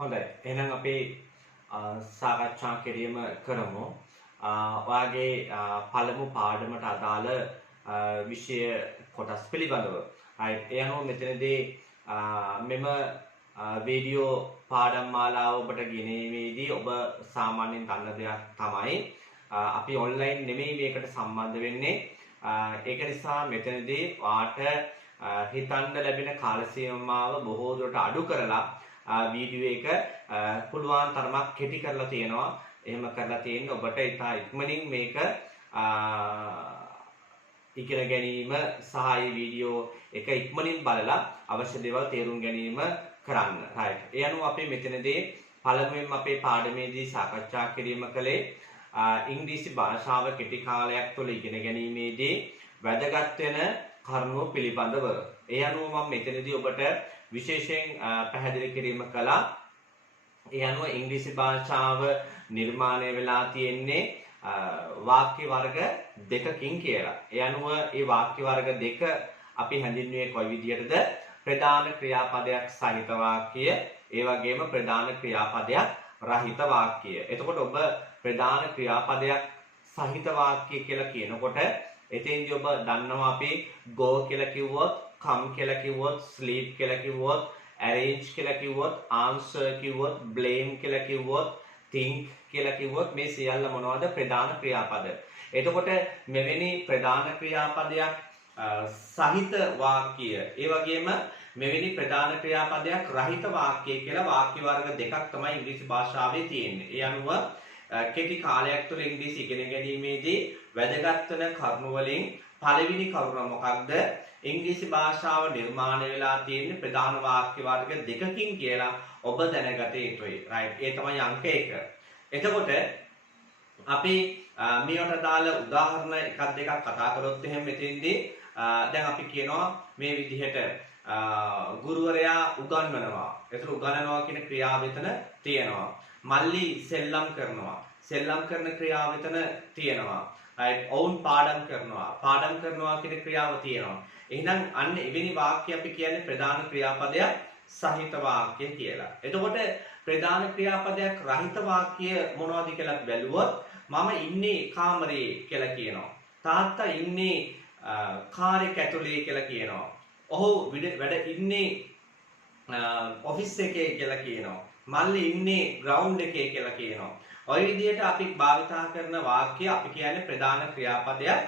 හොඳයි. එහෙනම් අපි සාකච්ඡා කිරීම කරමු. ඔයාගේ පළමු පාඩමට අදාළ විෂය කොටස් පිළිබඳව. right. ඒ අනුව මෙතනදී මෙම වීඩියෝ පාඩම් මාලාව ඔබට ගෙනීමේදී ඔබ සාමාන්‍යයෙන් දන්න දෙයක් තමයි අපි ඔන්ලයින් නෙමෙයි මේකට සම්බන්ධ වෙන්නේ. ඒක නිසා මෙතනදී ඔයාට හිතන්න ලැබෙන කාල සීමාව බොහෝ දුරට අඩු කරලා වීඩියෝ එක පුළුවන් තරමක් කෙටි කරලා තියෙනවා. එහෙම කරලා තියෙන්නේ ඔබට ඉතා ඉක්මනින් මේක ඉගෙන ගැනීම සහ මේ වීඩියෝ එක ඉක්මනින් බලලා අවශ්‍ය දේවල් තේරුම් ගැනීම කරන්න. right. ඒ අනුව අපි මෙතනදී පළමුවෙන් අපේ පාඩමේදී සාකච්ඡා කිරීම කළේ ඉංග්‍රීසි භාෂාව කෙටි කාලයක් තුළ ඉගෙන ගැනීමේදී වැදගත් වෙන කරුණු පිළිබඳව. ඒ අනුව මම මෙතනදී ඔබට විශේෂයෙන් පැහැදිලි කිරීම කළා. ඒ අනුව ඉංග්‍රීසි භාෂාව නිර්මාණය වෙලා තියෙන්නේ වාක්‍ය වර්ග දෙකකින් කියලා. ඒ අනුව මේ වාක්‍ය වර්ග දෙක අපි හැඳින්වුවේ කොයි විදිහටද? ප්‍රධාන ක්‍රියාපදයක් සහිත වාක්‍ය, ඒ වගේම ප්‍රධාන ක්‍රියාපදයක් රහිත වාක්‍ය. එතකොට ඔබ ප්‍රධාන ක්‍රියාපදයක් සහිත වාක්‍ය කියලා කියනකොට එතෙන්දී ඔබ දන්නවා අපි go කියලා කිව්වොත්, come කියලා කිව්වොත්, sleep කියලා කිව්වොත්, arrange කියලා කිව්වොත්, answer කිව්වොත්, blame කියලා කිව්වොත්, think කියලා කිව්වොත් මේ සියල්ල මොනවද? ප්‍රධාන ක්‍රියාපද. එතකොට මෙවැනි ප්‍රධාන ක්‍රියාපදයක් සහිත වාක්‍ය, ඒ වගේම මෙවැනි ප්‍රධාන ක්‍රියාපදයක් රහිත වාක්‍ය කියලා වාක්‍ය වර්ග දෙකක් තමයි ඉංග්‍රීසි භාෂාවේ තියෙන්නේ. ඒ අනුව කෙටි කාලයක් තුළ ඉංග්‍රීසි ඉගෙන ගැනීමේදී වැදගත් වෙන කරුණු වලින් පළවෙනි කරුණ මොකක්ද? ඉංග්‍රීසි භාෂාව නිර්මාණය වෙලා තියෙන්නේ ප්‍රධාන වාක්‍ය වර්ග දෙකකින් කියලා ඔබ දැනගත යුතුයි. right. ඒ තමයි අංක 1. එතකොට අපි මේවට අදාළ උදාහරණ එකක් දෙකක් කතා කරොත් එහෙනම් මෙතෙන්දී දැන් අපි කියනවා මේ විදිහට ගුරුවරයා උගන්වනවා. ඒතර උගන්වනවා කියන ක්‍රියාව එතන තියෙනවා. මල්ලි සෙල්ලම් කරනවා. සෙල්ලම් කරන ක්‍රියාව එතන තියෙනවා. right. ඔවුන් පාඩම් කරනවා. පාඩම් කරනවා කියන ක්‍රියාව තියෙනවා. එහෙනම් අන්න එවැනි වාක්‍ය අපි කියන්නේ ප්‍රධාන ක්‍රියාපදයක් සහිත වාක්‍ය කියලා. එතකොට ප්‍රධාන ක්‍රියාපදයක් රහිත වාක්‍ය මොනවද කියලා බැලුවොත් මම ඉන්නේ කාමරේ කියලා කියනවා. තාත්තා ඉන්නේ කාර් එක ඇතුලේ කියලා කියනවා. ඔහු වැඩ ඉන්නේ ඔෆිස් එකේ කියලා කියනවා. මල්ලි ඉන්නේ ග්‍රවුන්ඩ් එකේ කියලා කියනවා. ඔය විදිහට අපි භාවිතා කරන වාක්‍ය අපි කියන්නේ ප්‍රධාන ක්‍රියාපදයක්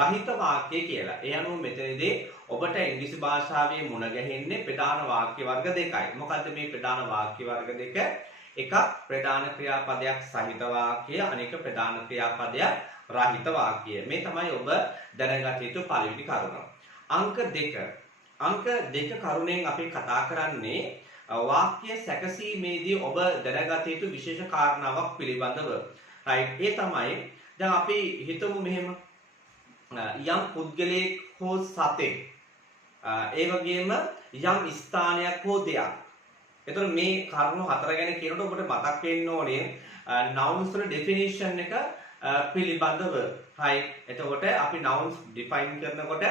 රහිත වාක්‍ය කියලා. ඒ අනුව මෙතනදී ඔබට ඉංග්‍රීසි භාෂාවේ මුණ ගැහෙන්නේ ප්‍රධාන වාක්‍ය වර්ග දෙකයි. මොකද්ද මේ ප්‍රධාන වාක්‍ය වර්ග දෙක? එකක් ප්‍රධාන ක්‍රියාපදයක් සහිත වාක්‍ය, අනෙක ප්‍රධාන ක්‍රියාපදයක් රහිත වාක්‍ය. මේ තමයි ඔබ දැනගත යුතු පළවෙනි කරුණ. අංක 2. අංක 2 කරුණෙන් අපි කතා කරන්නේ වාක්‍ය සැකසීමේදී ඔබ දැනගත යුතු විශේෂ කාරණාවක් පිළිබඳව. right. ඒ තමයි දැන් අපි හිතමු මෙහෙම යම් පුද්ගලයෙක් හෝ සතෙක්, ඒ වගේම යම් ස්ථානයක් හෝ දෙයක්. එතකොට මේ කරුණු හතර ගැන කියනකොට ඔබට මතක් වෙන්න ඕනේ nouns වල definition එක පිළිබඳව. right. එතකොට අපි nouns define කරනකොට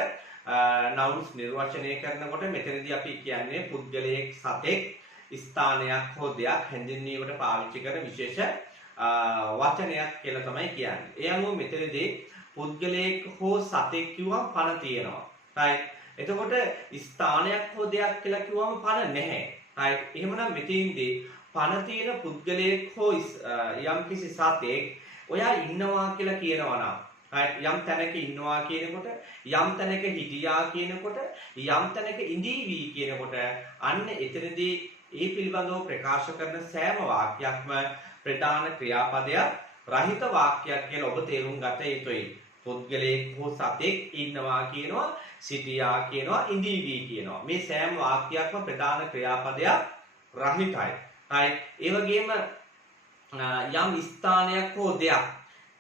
nouns නිර්වචනය කරනකොට මෙතනදී අපි කියන්නේ පුද්ගලයෙක්, සතෙක්, ස්ථානයක් හෝ දෙයක් හැඳින්වීමට පාවිච්චි කරන විශේෂ වචනයක් කියලා තමයි කියන්නේ. ඒ අනුව මෙතනදී පුද්ගලයෙක් හෝ සතෙක් කිව්වම පණ තියෙනවා. right. එතකොට ස්ථානයක් හෝ දෙයක් කියලා කිව්වම පණ නැහැ. right. එහෙමනම් මෙතෙන්දී පණ තියෙන පුද්ගලයෙක් හෝ යම්කිසි සතෙක් ඔයා ඉන්නවා කියලා කියනවා නම් යම් තැනක ඉන්නවා කියනකොට, යම් තැනක හිටියා කියනකොට, යම් තැනක ඉඳීවි කියනකොට අන්න එතනදී ඒ පිළිබඳව ප්‍රකාශ කරන සෑම වාක්‍යයක්ම ප්‍රධාන ක්‍රියාපදයක් රහිත වාක්‍යයක් කියලා ඔබ තේරුම් ගත යුතුයි. පුද්ගලයෙක් හෝ සතෙක් ඉන්නවා කියනවා, සිටියා කියනවා, ඉඳීවි කියනවා. මේ සෑම වාක්‍යයක්ම ප්‍රධාන ක්‍රියාපදයක් රහිතයි. right. ඒ වගේම යම් ස්ථානයක් හෝ දෙයක්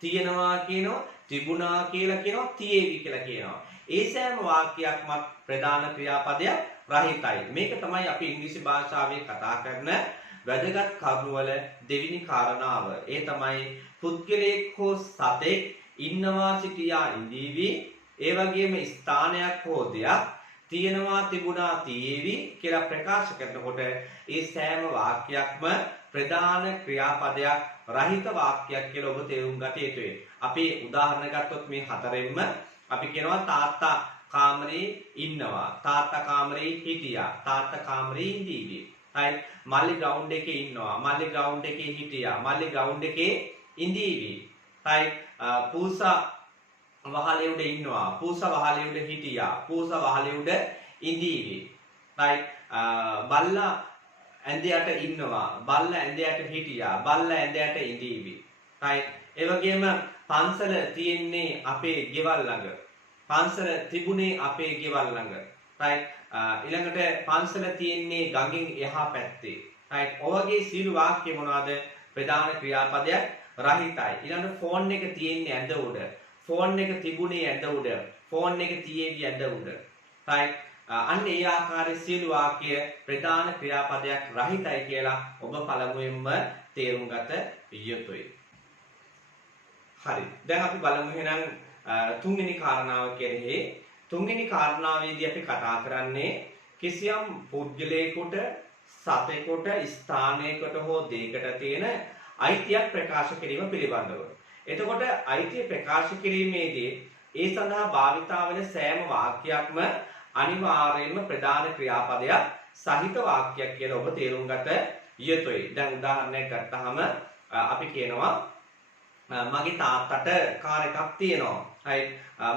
තියෙනවා කියනවා, තිබුණා කියලා කියනවා, තියේවි කියලා කියනවා. ඒ සෑම වාක්‍යයක්ම ප්‍රධාන ක්‍රියාපදයක් රහිතයි. මේක තමයි අපි ඉංග්‍රීසි භාෂාවේ කතා කරන වැදගත් කරුණු වල දෙවෙනි කාරණාව. ඒ තමයි පුද්ගලයෙක් හෝ සතෙක් ඉන්නවා, සිටියා, ඉඳීවි, ඒ වගේම ස්ථානයක් හෝ දෙයක් තියෙනවා තිබුණා තියේවි කියලා ප්‍රකාශ කරනකොට ඒ සෑම වාක්‍යයක්ම ප්‍රධාන ක්‍රියාපදයක් රහිත වාක්‍යයක් කියලා ඔබ තේරුම් ගත යුතුයි. අපි උදාහරණ ගත්තොත් මේ හතරෙන්ම අපි කියනවා තාත්තා කාමරේ ඉන්නවා. තාත්තා කාමරේ හිටියා. තාත්තා කාමරේ ඉඳීවි. right මල්ලි ග්‍රවුන්ඩ් එකේ ඉන්නවා. මල්ලි ග්‍රවුන්ඩ් එකේ හිටියා. මල්ලි ග්‍රවුන්ඩ් එකේ ඉඳීවි. right පූසා වහලේ උඩ ඉන්නවා. පූසා වහලේ උඩ හිටියා. පූසා වහලේ උඩ ඉඳීවි. right බල්ලා ඇඳ යට ඉන්නවා. බල්ලා ඇඳ යට හිටියා. බල්ලා ඇඳ යට ඉඳීවි. right ඒ වගේම පන්සල තියෙන්නේ අපේ ගෙවල් ළඟ. පන්සල තිබුණේ අපේ ගෙවල් ළඟ. right ඊළඟට පන්සල තියෙන්නේ ගඟෙන් එහා පැත්තේ. right ඔයගේ සීළු වාක්‍ය මොනවාද? ප්‍රධාන ක්‍රියාපදයක් රහිතයි. ඊළඟට ෆෝන් එක තියෙන්නේ ඇඳ උඩ. ෆෝන් එක තිබුණේ ඇඳ උඩ. ෆෝන් එක තියෙන්නේ ඇඳ උඩ. right අන්න ඒ ආකාරයේ සීළු වාක්‍ය ප්‍රධාන ක්‍රියාපදයක් රහිතයි කියලා ඔබ පළමුවෙන්ම තේරුම් ගත යුතුයි. හරි. දැන් අපි බලමු එහෙනම් තුන්වෙනි කාරණාව කෙරෙහි. තුන්වෙනි කාරණාවේදී අපි කතා කරන්නේ කිසියම් පුද්ගලයෙකුට, සතෙකුට, ස්ථානයකට හෝ දෙයකට තියෙන අයිතියක් ප්‍රකාශ කිරීම පිළිබඳව. එතකොට අයිතිය ප්‍රකාශ කිරීමේදී ඒ සඳහා භාවිතා වෙන සෑම වාක්‍යයක්ම අනිවාර්යයෙන්ම ප්‍රධාන ක්‍රියාපදයක් සහිත වාක්‍යයක් කියලා ඔබ තේරුම් ගත යුතුයි. දැන් උදාහරණයක් ගත්තාම අපි කියනවා මගේ තාත්තට කාර් එකක් තියෙනවා. right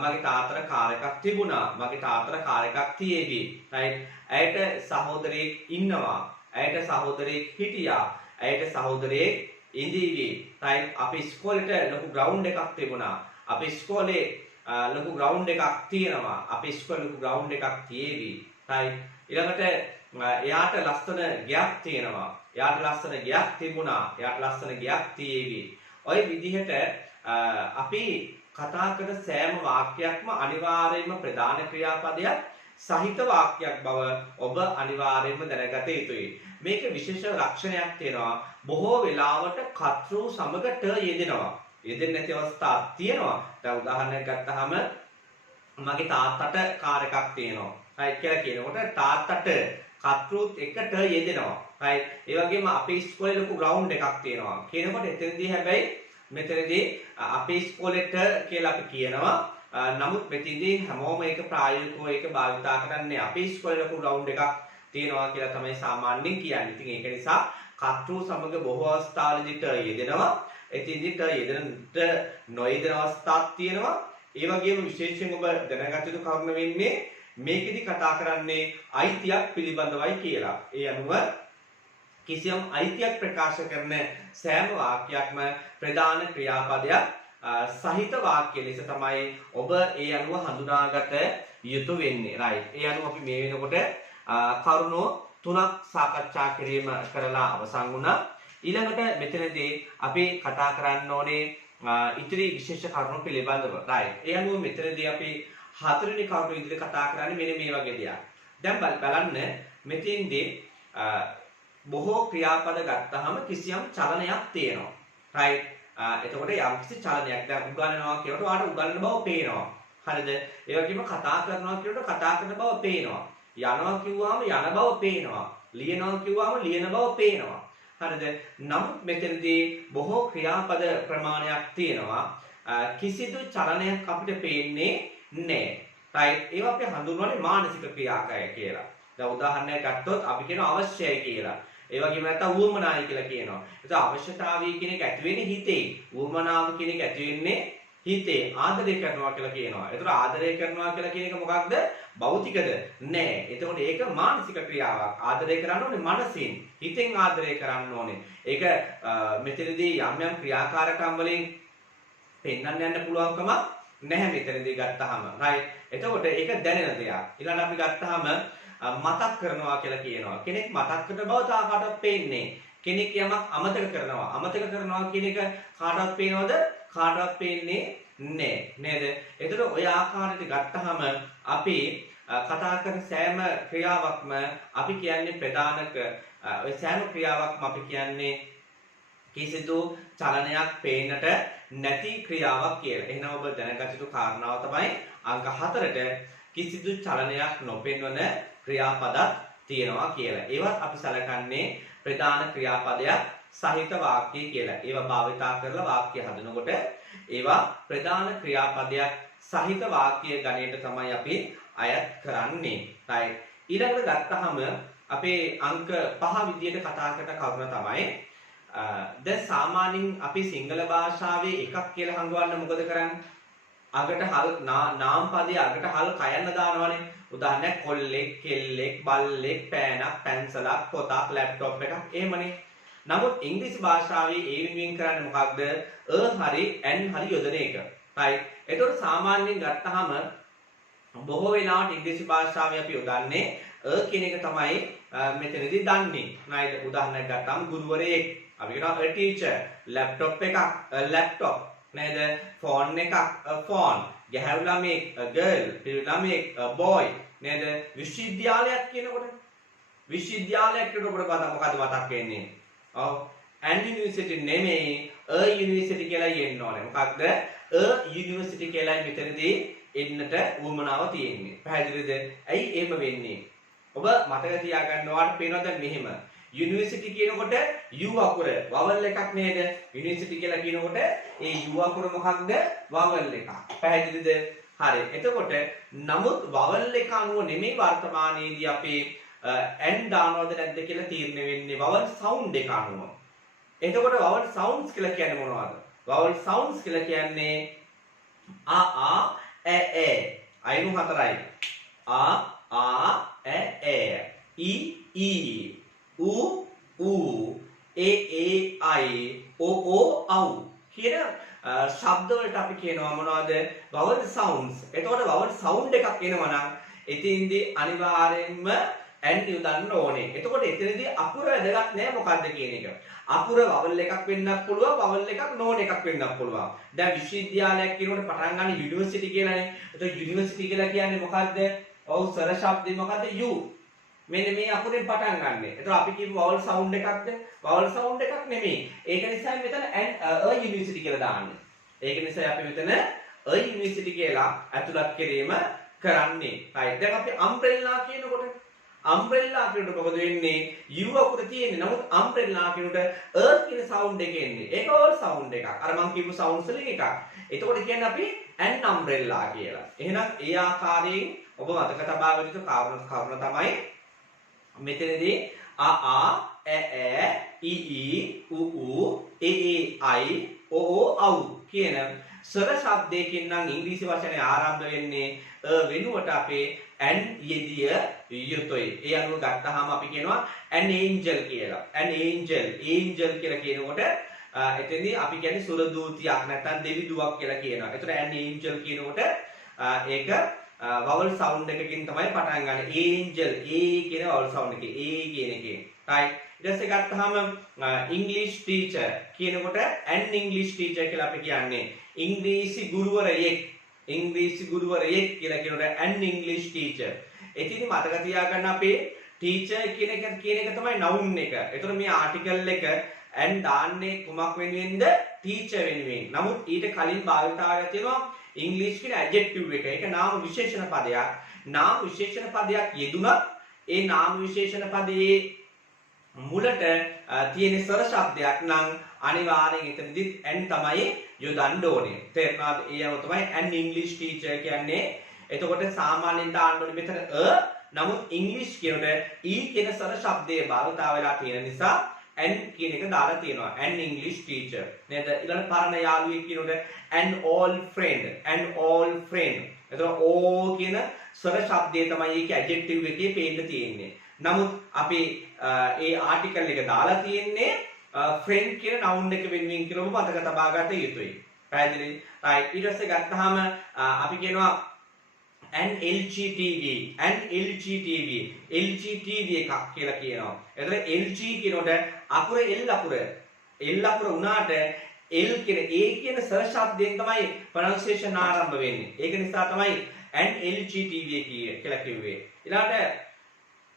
මගේ තාත්තට කාර් එකක් තිබුණා. මගේ තාත්තට කාර් එකක් තියේවි. right ඇයට සහෝදරයෙක් ඉන්නවා. ඇයට සහෝදරයෙක් හිටියා. ඇයට සහෝදරයෙක් ඉඳීවි. right අපි ඉස්කෝලේට ලොකු ග්‍රවුන්ඩ් එකක් තිබුණා. අපි ඉස්කෝලේ ලොකු ග්‍රවුන්ඩ් එකක් තියෙනවා. අපි ඉස්කෝලේ ලොකු ග්‍රවුන්ඩ් එකක් තියේවි. right ඊළඟට එයාට ලස්සන ගයක් තියෙනවා. එයාට ලස්සන ගයක් තිබුණා. එයාට ලස්සන ගයක් තියේවි. ඔය විදිහට අපි කතා කරන සෑම වාක්‍යයක්ම අනිවාර්යයෙන්ම ප්‍රධාන ක්‍රියාපදයක් සහිත වාක්‍යයක් බව ඔබ අනිවාර්යයෙන්ම දැනගත යුතුයි. මේක විශේෂ ලක්ෂණයක් තියෙනවා. බොහෝ වෙලාවට කර්තෘ සමග ට යෙදෙනවා. යෙදෙන්නේ නැති අවස්ථා තියෙනවා. දැන් උදාහරණයක් ගත්තාම මගේ තාත්තට කාර් එකක් තියෙනවා. right කියලා කියනකොට තාත්තට කර්තෘත් එක්ක ට යෙදෙනවා. right ඒ වගේම අපේ ඉස්කෝලේ ලොකු ග්‍රවුන්ඩ් එකක් තියෙනවා. කියනකොට එතනදී හැබැයි මෙතනදී අපේ ඉස්කෝලේට කියලා අපි කියනවා. නමුත් මෙතනදී හැමෝම ඒක ප්‍රායෝගිකව ඒක භාවිතා කරන්නේ අපේ ඉස්කෝලේ ලොකු ග්‍රවුන්ඩ් එකක් තියෙනවා කියලා තමයි සාමාන්‍යයෙන් කියන්නේ. ඉතින් ඒක නිසා කර්තෘ සමග බොහෝ අවස්ථාවලදී ට යෙදෙනවා. එතනදී ට යෙදෙනට නොයෙදෙන අවස්ථාවක් තියෙනවා. ඒ වගේම විශේෂයෙන් ඔබ දැනගත යුතු කරුණ වෙන්නේ මේකෙදි කතා කරන්නේ අයිතියක් පිළිබඳවයි කියලා. ඒ අනුව කිසියම් අයිතියක් ප්‍රකාශ කරන සෑම වාක්‍යයක්ම ප්‍රධාන ක්‍රියාපදයක් සහිත වාක්‍ය ලෙස තමයි ඔබ ඒ අනුව හඳුනාගත යුතු වෙන්නේ. right ඒ අනුව අපි මේ වෙනකොට කරුණු තුනක් සාකච්ඡා කිරීම කරලා අවසන් වුණා. ඊළඟට මෙතනදී අපි කතා කරන්න ඕනේ ඉතිරි විශේෂ කරුණු පිළිබඳව. right ඒ අනුව මෙතනදී අපි හතරවෙනි කරුණ ඉදිරියට කතා කරන්නේ මෙන්න මේ වගේ දෙයක්. දැන් බලන්න මෙතෙන්දී බොහෝ ක්‍රියාපද ගත්තාම කිසියම් චලනයක් තියෙනවා. right එතකොට යම්කිසි චලනයක් දැන් උගන්වනවා කියනකොට ඔයාලට උගන්වන බව පේනවා. හරිද? ඒ වගේම කතා කරනවා කියනකොට කතා කරන බව පේනවා. යනවා කිව්වම යන බව පේනවා. ලියනවා කිව්වම ලියන බව පේනවා. හරිද? නමුත් මෙතනදී බොහෝ ක්‍රියාපද ප්‍රමාණයක් තියෙනවා. කිසිදු චලනයක් අපිට පේන්නේ නැහැ. right ඒවා අපි හඳුන්වන්නේ මානසික ක්‍රියාකය කියලා. දැන් උදාහරණයක් ගත්තොත් අපි කියනවා අවශ්‍යයි කියලා. ඒ වගේම නැත්නම් වුවමනායි කියලා කියනවා. ඒක අවශ්‍යතාවය කියන එක ඇති වෙන්නේ හිතේ. වුවමනාව කියන එක ඇති වෙන්නේ හිතේ. ආදරය කරනවා කියලා කියනවා. ඒතර ආදරය කරනවා කියලා කියන එක මොකක්ද? භෞතිකද? නෑ. එතකොට ඒක මානසික ක්‍රියාවක්. ආදරය කරන්න ඕනේ මනසින්. හිතෙන් ආදරය කරන්න ඕනේ. ඒක මෙතනදී යම් යම් ක්‍රියාකාරකම් වලින් පෙන්වන්න යන්න පුළුවන්කම නැහැ මෙතනදී ගත්තාම. right. එතකොට ඒක දැනෙන දෙයක්. ඊළඟ අපි ගත්තාම මතක් කරනවා කියලා කියනවා. කෙනෙක් මතක් කරන බව කාටවත් පේන්නේ. කෙනෙක් යමක් අමතක කරනවා. අමතක කරනවා කියන එක කාටවත් පේනවද? කාටවත් පේන්නේ නැහැ. නේද? එතකොට ඔය ආකාරයට ගත්තාම අපි කතා කරන සෑම ක්‍රියාවක්ම අපි කියන්නේ ප්‍රධානක ඔය සෑම ක්‍රියාවක්ම අපි කියන්නේ කිසිදු චලනයක් පේන්නට නැති ක්‍රියාවක් කියලා. එහෙනම් ඔබ දැනගත යුතු කාරණාව තමයි අංක 4ට කිසිදු චලනයක් නොපෙන්වන ක්‍රියාපදත් තියෙනවා කියලා. ඒවත් අපි සලකන්නේ ප්‍රධාන ක්‍රියාපදයක් සහිත වාක්‍ය කියලා. ඒවා භාවිතා කරලා වාක්‍ය හදනකොට ඒවා ප්‍රධාන ක්‍රියාපදයක් සහිත වාක්‍ය ගණයට තමයි අපි අයත් කරන්නේ. right. ඊළඟට ගත්තහම අපේ අංක 5 විදියට කතා කරන කරුණ තමයි දැන් සාමාන්‍යයෙන් අපි සිංහල භාෂාවේ එකක් කියලා හංගවන්න මොකද කරන්නේ? අගට හල් නාම පදයේ අගට හල් කයන්න දානවනේ. උදාහරණයක් කොල්ලෙක්, කෙල්ලෙක්, බල්ලෙක්, පෑනක්, පැන්සලක්, පොතක්, ලැප්ටොප් එකක් එහෙමනේ. නමුත් ඉංග්‍රීසි භාෂාවේ ඒ වෙනුවෙන් කරන්නේ මොකක්ද? හරි n හරි යොදන එක. right. ඒතකොට සාමාන්‍යයෙන් ගත්තාම බොහෝ වෙලාවට ඉංග්‍රීසි භාෂාවේ අපි යොදන්නේ කියන එක තමයි මෙතනදී දන්නේ. right. උදාහරණයක් ගත්තාම ගුරුවරයෙක් අපි කියනවා a teacher, laptop එකක් a laptop නේද? ෆෝන් එකක් a phone, ගැහැණු ළමයෙක් a girl, පිරිමි ළමයෙක් a boy නේද? විශ්වවිද්‍යාලයක් කියනකොට විශ්වවිද්‍යාලයක් කියනකොට මොකද මතක් වෙන්නේ? ඔව් an university නෙමෙයි a university කියලා කියන්න ඕනේ. මොකක්ද? a university කියලා මෙතනදී එන්නට උවමනාව තියෙන්නේ. පැහැදිලිද? ඇයි එහෙම වෙන්නේ? ඔබ මතක තියාගන්න ඕවාට පේනවද මෙහෙම යුනිවර්සිටි කියනකොට U අකුර වවල් එකක් නේද? යුනිවර්සිටි කියලා කියනකොට ඒ U අකුර මොකක්ද? වවල් එකක්. පැහැදිලිද? හරි. එතකොට නමුත් වවල් එක අනුව නෙමෙයි වර්තමානයේදී අපි n දානවද නැද්ද කියලා තීරණය වෙන්නේ වවල් සවුන්ඩ් එක අනුව. එතකොට වවල් සවුන්ඩ්ස් කියලා කියන්නේ මොනවද? වවල් සවුන්ඩ්ස් කියලා කියන්නේ a ẹ අයනු හතරයි. a ẹ i u e i o au කියන ශබ්ද වලට අපි කියනවා මොනවද? vowel sounds. එතකොට vowel sound එකක් එනවා නම් එතින්දී අනිවාර්යෙන්ම n යොදන්න ඕනේ. එතකොට එතනදී අකුර වැදගත් නෑ මොකද්ද කියන එක. අකුර vowel එකක් වෙන්නත් පුළුවන්, vowel එකක් නොවන එකක් වෙන්නත් පුළුවන්. දැන් විශ්වවිද්‍යාලයක් කියනකොට පටන් ගන්න යුනිවර්සිටි කියලානේ. එතකොට යුනිවර්සිටි කියලා කියන්නේ මොකද්ද? ඔව් සර ශබ්දේ මොකද්ද? u. මෙන්න මේ අකුරෙන් පටන් ගන්න. එතකොට අපි කියමු vowel sound එකක්ද? vowel sound එකක් නෙමෙයි. ඒක නිසා මෙතන a university කියලා දාන්නේ. ඒක නිසා අපි මෙතන a university කියලා ඇතුළත් කිරීම කරන්නේ. right. දැන් අපි umbrella කියනකොට කියනකොට මොකද වෙන්නේ? u අකුර තියෙන්නේ. නමුත් umbrella කියනකොට a කියන sound එක එන්නේ. ඒක vowel sound එකක්. අර මම කියපු sounds වලින් එකක්. එතකොට කියන්නේ අපි an umbrella කියලා. එහෙනම් ඒ ආකාරයෙන් ඔබ මතක තබා ගන්න යුතු කාරණා තමයි මෙතනදී a ẹ i u e i o au කියන ස්වර ශබ්දයකින් නම් ඉංග්‍රීසි වචනේ ආරම්භ වෙන්නේ වෙනුවට අපේ an යෙදිය යුතුයි. ඒ අනුව ගත්තාම අපි කියනවා an angel කියලා. an angel කියලා කියනකොට එතෙන්දී අපි කියන්නේ සුර දූතියක් නැත්නම් දෙවි දුවක් කියලා කියනවා. ඒතර an angel කියනකොට ඒක vowel sound එකකින් තමයි පටන් ගන්න. angel කියන vowel sound එකේ කියන එකේ. right. ඊට පස්සේ ගත්තාම English teacher කියනකොට an English teacher කියලා අපි කියන්නේ. ඉංග්‍රීසි ගුරුවරයෙක් කියලා කියනකොට an English teacher. එතින් මතක තියාගන්න අපේ teacher කියන එක තමයි noun එක. ඒතර මේ article එක an දාන්නේ කුමක් වෙනුවෙන්ද? teacher වෙනුවෙන්. නමුත් ඊට කලින් භාවිතාවයක් තියෙනවා ඉංග්‍රීසි කියන ඇඩ්ජෙක්ටිව් එක. ඒක නාම විශේෂණ පදයක්. නාම විශේෂණ පදයක් යෙදුනත් ඒ නාම විශේෂණ පදයේ මුලට තියෙන ස්වර ශබ්දයක් නම් අනිවාර්යෙන් එතනදිත් n තමයි යොදන්න ඕනේ. තේරුණාද? ඒ අනුව තමයි an English teacher කියන්නේ. එතකොට සාමාන්‍යයෙන් දාන්න ඕනේ මෙතන නමුත් ඉංග්‍රීසි කියනකොට e කියන ස්වර ශබ්දයේ භාවිතා වෙලා තියෙන නිසා an කියන එක දාලා තියෙනවා. an English teacher නේද? ඊළඟ පරණ යාළුවෙක් කියනකොට an old friend. එතකොට o කියන ස්වර ශබ්දය තමයි ඒකේ ඇඩ්ජෙක්ටිව් එකේ පේන්න තියෙන්නේ. නමුත් අපි ඒ ආටිකල් එක දාලා තියෙන්නේ friend කියන noun එක වෙනුවෙන් කියලා මතක තබා ගත යුතුයි. පැහැදිලි? right. ඊට පස්සේ ගත්තාම අපි කියනවා an LGTV එකක් කියලා කියනවා. එතකොට LG කියනකොට අකුර L අකුර උනාට L කියන A කියන ස්වර ශබ්දයෙන් තමයි pronunciation ආරම්භ වෙන්නේ. ඒක නිසා තමයි an LGTV කියලා කිව්වේ. ඊළඟට